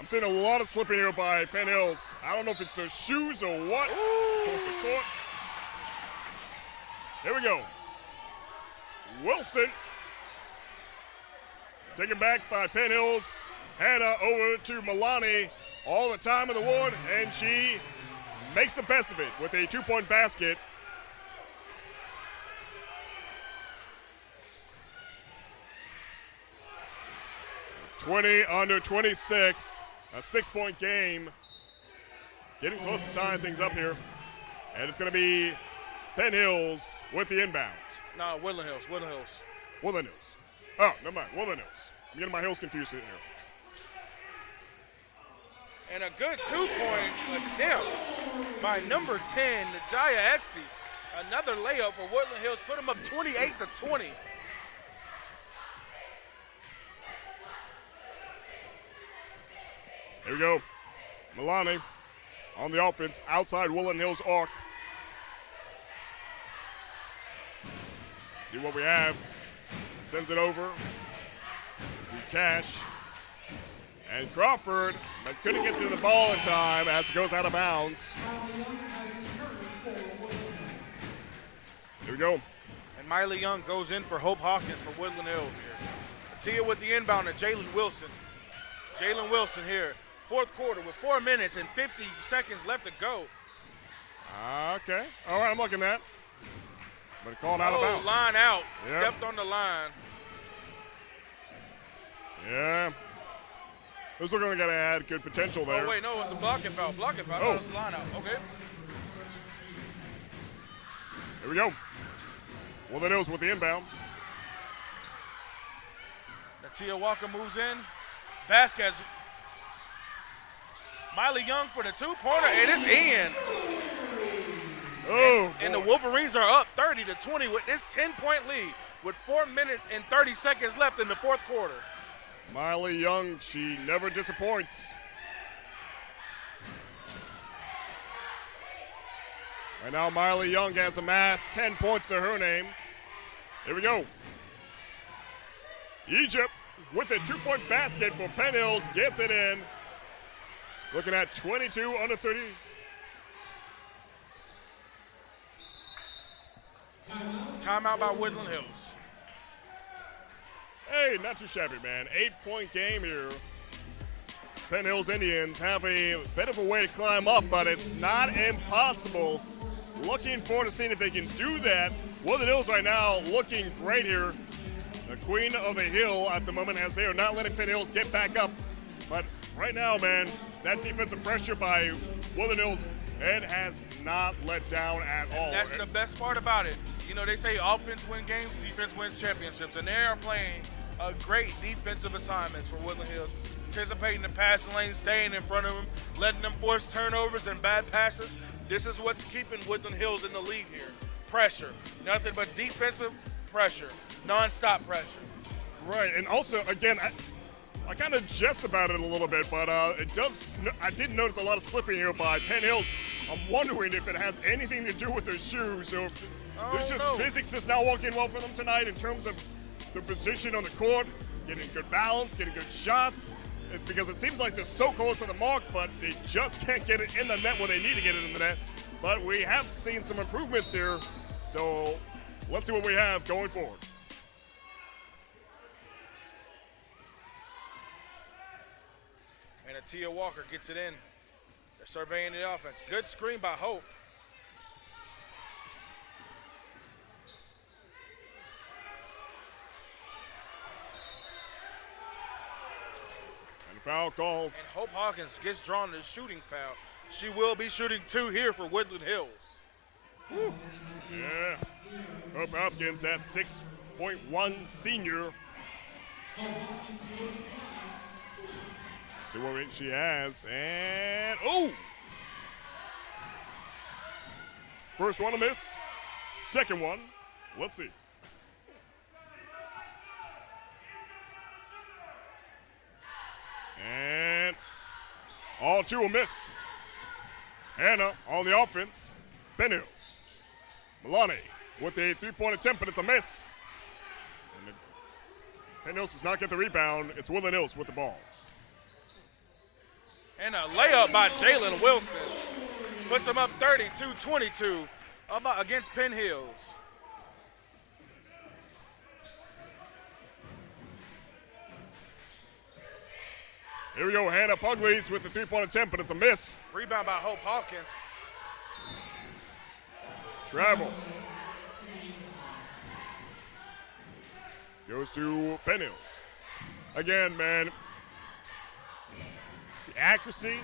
I'm seeing a lot of slipping here by Penn Hills. I don't know if it's their shoes or what. Off the court. Here we go. Wilson. Taken back by Penn Hills. Hannah over to Milani. All the time in the wood, and she makes the best of it with a 2-point basket. Under 26, a 6-point game. Getting close to tying things up here. And it's going to be Penn Hills with the inbound. No, Woodland Hills, Woodland Hills. Woodland Hills. Oh, never mind, Woodland Hills. I'm getting my Hills confused here. And a good 2-point attempt by number 10, Najaya Estes. Another layup for Woodland Hills, put them up 28-20. Here we go. Milani on the offense outside Woodland Hills arc. See what we have. Sends it over to Cash. And Crawford, but couldn't get to the ball in time as it goes out of bounds. Here we go. And Miley Young goes in for Hope Hawkins for Woodland Hills here. Tia with the inbound to Jalen Wilson. Jalen Wilson here. Fourth quarter with 4 minutes and 50 seconds left to go. Okay. All right, I'm looking at that. But called out of bounds. Line out. Yep. Stepped on the line. Yeah. This looking like it had good potential there. Oh, wait, no, it was a blocking foul. Blocking foul. Oh. No, it's a line out. Okay. Here we go. Woodland Hills with the inbound. Natia Walker moves in. Vasquez. Miley Young for the two-pointer, and it's in. Oh, and the Wolverines are up 30-20 with this 10-point lead with 4 minutes and 30 seconds left in the fourth quarter. Miley Young, she never disappoints. Right now, Miley Young has amassed 10 points to her name. Here we go. Egypt with a two-point basket for Penn Hills gets it in. Looking at 22 under 30. Timeout by Woodland Hills. Hey, not too shabby, man. 8-point game here. Penn Hills Indians have a bit of a way to climb up, but it's not impossible. Looking forward to seeing if they can do that. Woodland Hills right now looking great here. The queen of the hill at the moment, as they are not letting Penn Hills get back up. But right now, man, that defensive pressure by Woodland Hills, it has not let down at all. That's the best part about it. You know, they say offense wins games, defense wins championships, and they are playing a great defensive assignments for Woodland Hills. Anticipating the passing lane, staying in front of them, letting them force turnovers and bad passes. This is what's keeping Woodland Hills in the lead here. Pressure. Nothing but defensive pressure. Non-stop pressure. Right, and also, again, I kind of jest about it a little bit, but I did notice a lot of slipping here by Penn Hills. I'm wondering if it has anything to do with their shoes, or there's just physics just not working well for them tonight in terms of the position on the court, getting good balance, getting good shots, because it seems like they're so close to the mark, but they just can't get it in the net where they need to get it in the net. But we have seen some improvements here, so let's see what we have going forward. And Atia Walker gets it in. They're surveying the offense. Good screen by Hope. And foul called. And Hope Hawkins gets drawn to shooting foul. She will be shooting 2 here for Woodland Hills. Woo. Yeah. Hope Hopkins, that 6.1 senior. See what she has, and first one to miss, second one, let's see. And all 2 will miss. Hannah on the offense, Penn Hills. Milani with a 3-point attempt, but it's a miss. And Penn Hills does not get the rebound. It's Woodland Hills with the ball. And a layup by Jalen Wilson. Puts them up 32-22 against Penn Hills. Here we go, Hannah Pugliese with the 3-point attempt, but it's a miss. Rebound by Hope Hawkins. Travel. Goes to Penn Hills. Again, man, the accuracy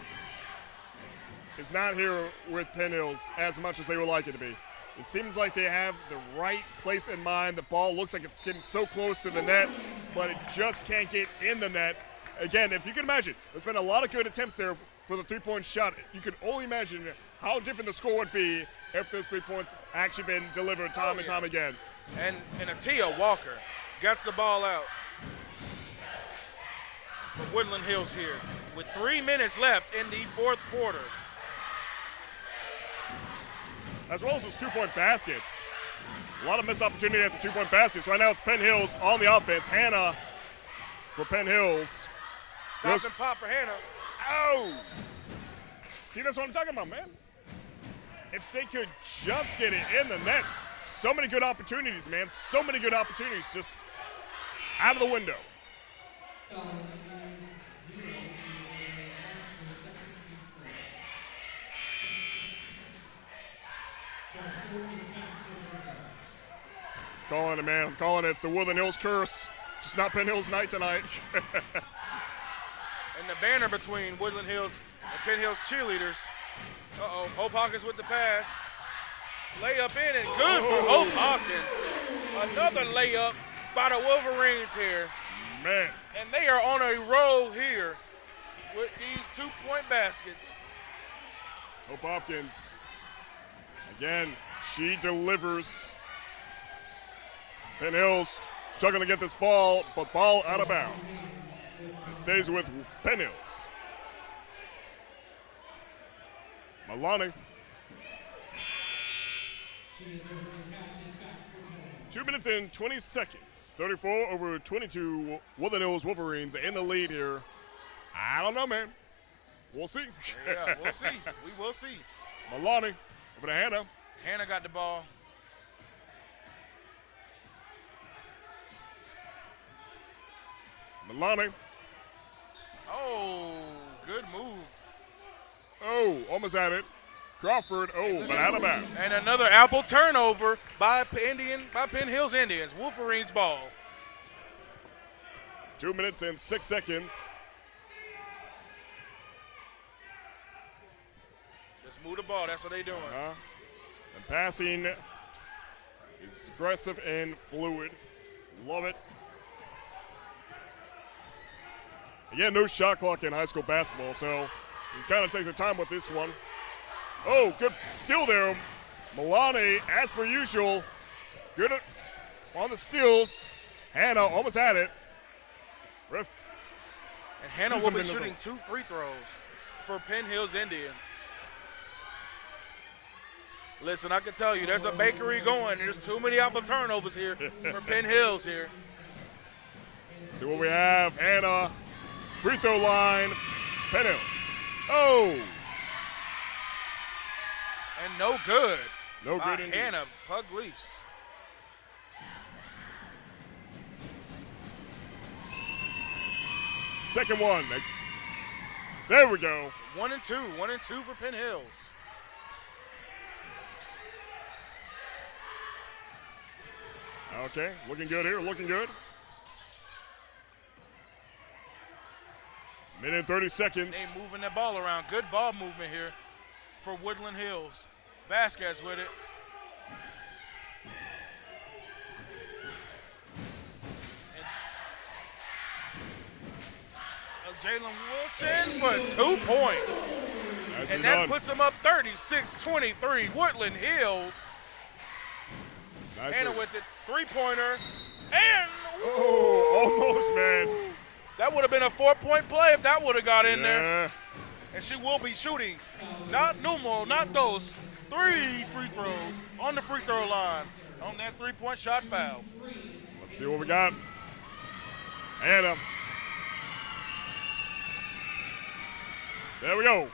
is not here with Penn Hills as much as they would like it to be. It seems like they have the right place in mind. The ball looks like it's getting so close to the net, but it just can't get in the net. Again, if you can imagine, there's been a lot of good attempts there for the 3-point shot. You can only imagine how different the score would be if those 3 points actually been delivered time and time again. And Atia Walker gets the ball out for Woodland Hills here with 3 minutes left in the fourth quarter. As well as those 2-point baskets. A lot of missed opportunity at the 2-point baskets. Right now it's Penn Hills on the offense. Hannah for Penn Hills. Stop and pop for Hannah. Oh! See, that's what I'm talking about, man. If they could just get it in the net. So many good opportunities, man. So many good opportunities just out of the window. Calling it, man. I'm calling it. It's the Woodland Hills curse. Just not Penn Hills night tonight. And the banner between Woodland Hills and Penn Hills cheerleaders. Uh-oh, Hope Hawkins with the pass. Layup in and good for Hope Hawkins. Another layup by the Wolverines here. man. And they are on a roll here with these 2-point baskets. Hope Hopkins, again, she delivers. Penn Hills struggling to get this ball, but ball out of bounds. It stays with Penn Hills. Malani. 2 minutes and 20 seconds. 34-22. Woodland Hills Wolverines in the lead here. I don't know, man. We'll see. Yeah, we'll see. We will see. Malani over to Hannah. Hannah got the ball. Malani. Oh, good move. Oh, almost had it. Crawford, but out of bounds. And another apple turnover by Penn Hills Indians. Wolverines ball. 2 minutes and 6 seconds. Just move the ball. That's what they doing. And passing is aggressive and fluid. Love it. Again, no shot clock in high school basketball, so you kind of take the time with this one. Oh, good steal there. Malani, as per usual, good on the steals. Hannah almost had it. Ref. And Hannah will be shooting 2 free throws for Penn Hills Indian. Listen, I can tell you, there's a bakery going. There's too many apple turnovers here for Penn Hills here. See what we have. Hannah, free throw line, Penn Hills. Oh! And no good. No good indeed. Hannah Pugliese. Second one. There we go. 1 and 2. 1 and 2 for Penn Hills. Okay, looking good here, looking good. Minute and 30 seconds. They moving the ball around. Good ball movement here for Woodland Hills. Vasquez with it. Jalen Wilson for 2 points. Nicely And that done. puts them up 36-23. Woodland Hills. Nicely. Hannah with it. 3-pointer. And almost, man. that would have been a 4-point play if that would have got in there. Yeah. And she will be shooting, not those, 3 free throws on the free throw line on that 3-point shot foul. Let's see what we got. Hannah. There we go.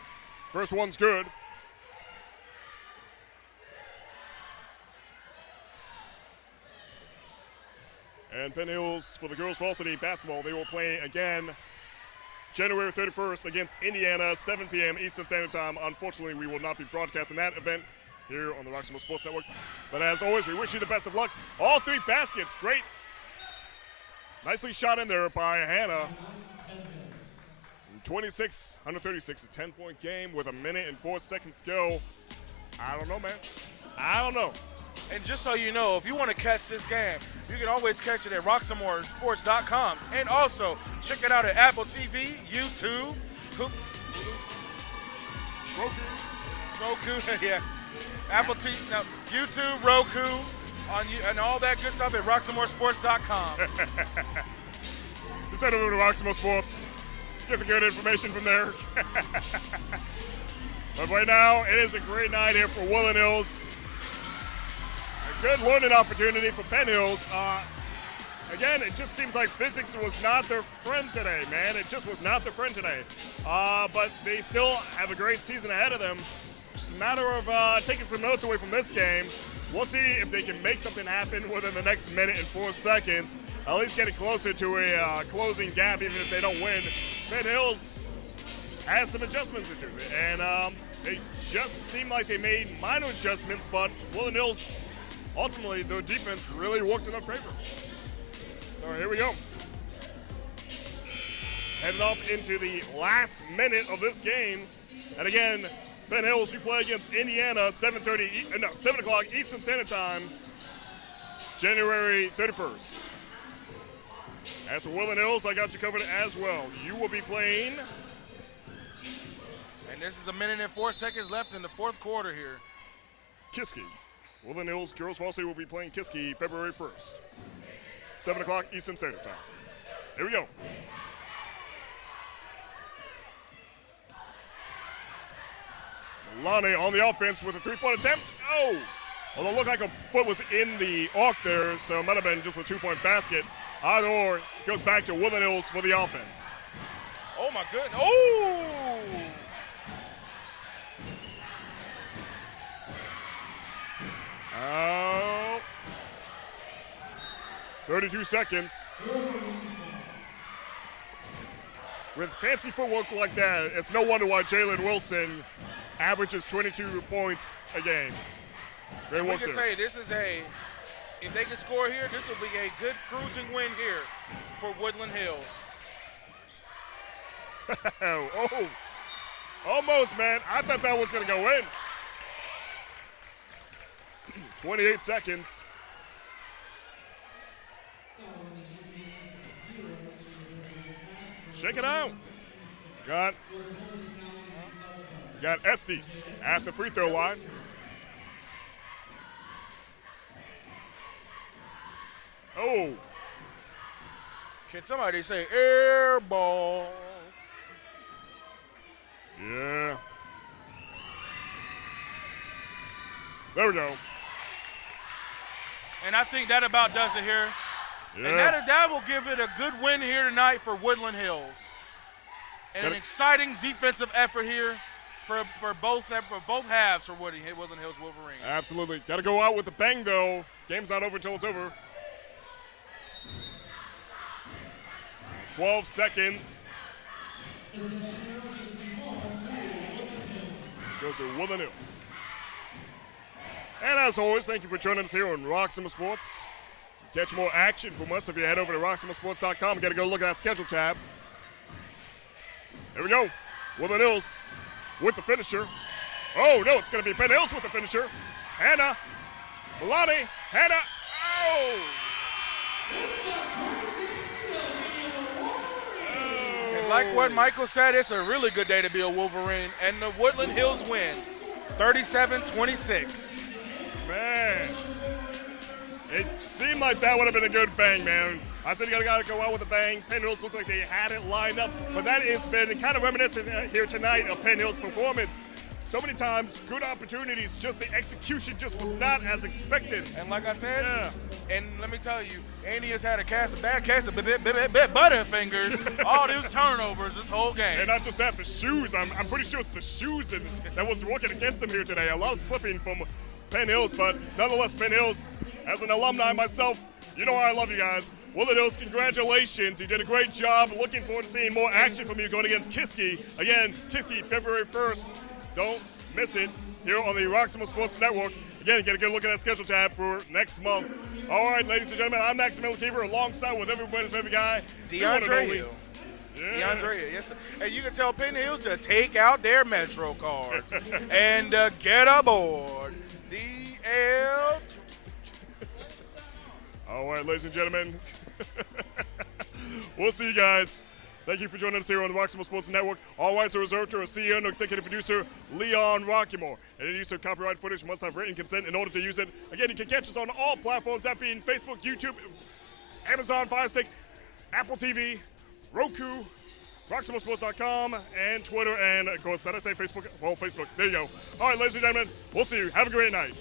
First one's good. And Penn Hills, for the girls varsity basketball, they will play again January 31st against Indiana, 7 p.m. Eastern Standard Time. Unfortunately, we will not be broadcasting that event here on the Roxamore Sports Network. But as always, we wish you the best of luck. All 3 baskets, great. Nicely shot in there by Hannah. 26, 136, a 10-point game with 1 minute and 4 seconds to go. I don't know, man. I don't know. And just so you know, if you want to catch this game, you can always catch it at roxamoresports.com. And also, check it out at Apple TV, YouTube, Roku, yeah. Apple TV, no, YouTube, Roku, and all that good stuff at roxamoresports.com. Just head over to Roxamore Sports. Get the good information from there. But right now, it is a great night here for Woodland Hills. A good learning opportunity for Penn Hills. Again, it just seems like physics was not their friend today, man. It just was not their friend today. But they still have a great season ahead of them. Just a matter of taking some notes away from this game. We'll see if they can make something happen within the next minute and 4 seconds. At least getting closer to a closing gap, even if they don't win. Penn Hills has some adjustments to do. And they just seem like they made minor adjustments, but Woodland Hills, ultimately, their defense really worked in their favor. All right, here we go. Heading off into the last minute of this game. And again, Penn Hills, we play against Indiana, 7 o'clock Eastern Standard Time, January 31st. As for Woodland Hills, I got you covered as well. You will be playing. And this is 1 minute and 4 seconds left in the fourth quarter here. Kiski. Woodland Hills girls varsity will be playing Kiski February 1st. 7 o'clock Eastern Standard Time. Here we go. Lonnie on the offense with a three-point attempt. Oh! Although it looked like a foot was in the arc there, so it might have been just a two-point basket. Either or, it goes back to Woodland Hills for the offense. Oh, my goodness. Oh! Oh. 32 seconds. With fancy footwork like that, it's no wonder why Jalen Wilson averages 22 points a game. Great work We can there. say this is if they can score here, this will be a good cruising win here for Woodland Hills. Oh, almost, man. I thought that was going to go in. 28 seconds. Shake it out. Got Estes at the free throw line. Oh. Can somebody say air ball? Yeah. There we go. And I think that about does it here. Yeah. And that will give it a good win here tonight for Woodland Hills. And an exciting defensive effort here for both halves for Woodland Hills Wolverines. Absolutely. Got to go out with a bang, though. Game's not over until it's over. 12 seconds. Goes to Woodland Hills. And as always, thank you for joining us here on Roxamore Sports. Catch more action from us if you head over to roxamoresports.com. You got to go look at that schedule tab. Here we go. Woodland Hills with the finisher. Oh, no, it's going to be Penn Hills with the finisher. Hannah. Milani. Hannah. Oh! And like what Michael said, it's a really good day to be a Wolverine. And the Woodland Hills win, 37-26. Man. It seemed like that would have been a good bang, man. I said you got to go out with a bang. Penn Hills looked like they had it lined up. But that has been kind of reminiscent here tonight of Penn Hills' performance. So many times, good opportunities, just the execution just was not as expected. And like I said, Yeah. and let me tell you, Andy has had a bad case of butterfingers, all those turnovers this whole game. And not just that, the shoes. I'm pretty sure it's the shoes that was working against them here today. A lot of slipping from Penn Hills, but nonetheless, Penn Hills, as an alumni myself, you know I love you guys. Woodland Hills, congratulations. You did a great job. Looking forward to seeing more action from you going against Kiski. Again, Kiski, February 1st. Don't miss it here on the Roxamore Sports Network. Again, get a good look at that schedule tab for next month. All right, ladies and gentlemen, I'm Maximilian Kiefer alongside with everybody's favorite guy, DeAndre Hill. Yeah. DeAndre Hill, yes, sir. And you can tell Penn Hills to take out their Metro cards and get aboard the L. All right, ladies and gentlemen, we'll see you guys. Thank you for joining us here on the Roxamore Sports Network. All rights are reserved to our CEO and executive producer, Leon Rockymore. Any use of copyright footage must have written consent in order to use it. Again, you can catch us on all platforms, that being Facebook, YouTube, Amazon Fire Stick, Apple TV, Roku, RoxamoreSports.com, and Twitter, and, of course, did I say Facebook? Well, Facebook. There you go. All right, ladies and gentlemen, we'll see you. Have a great night.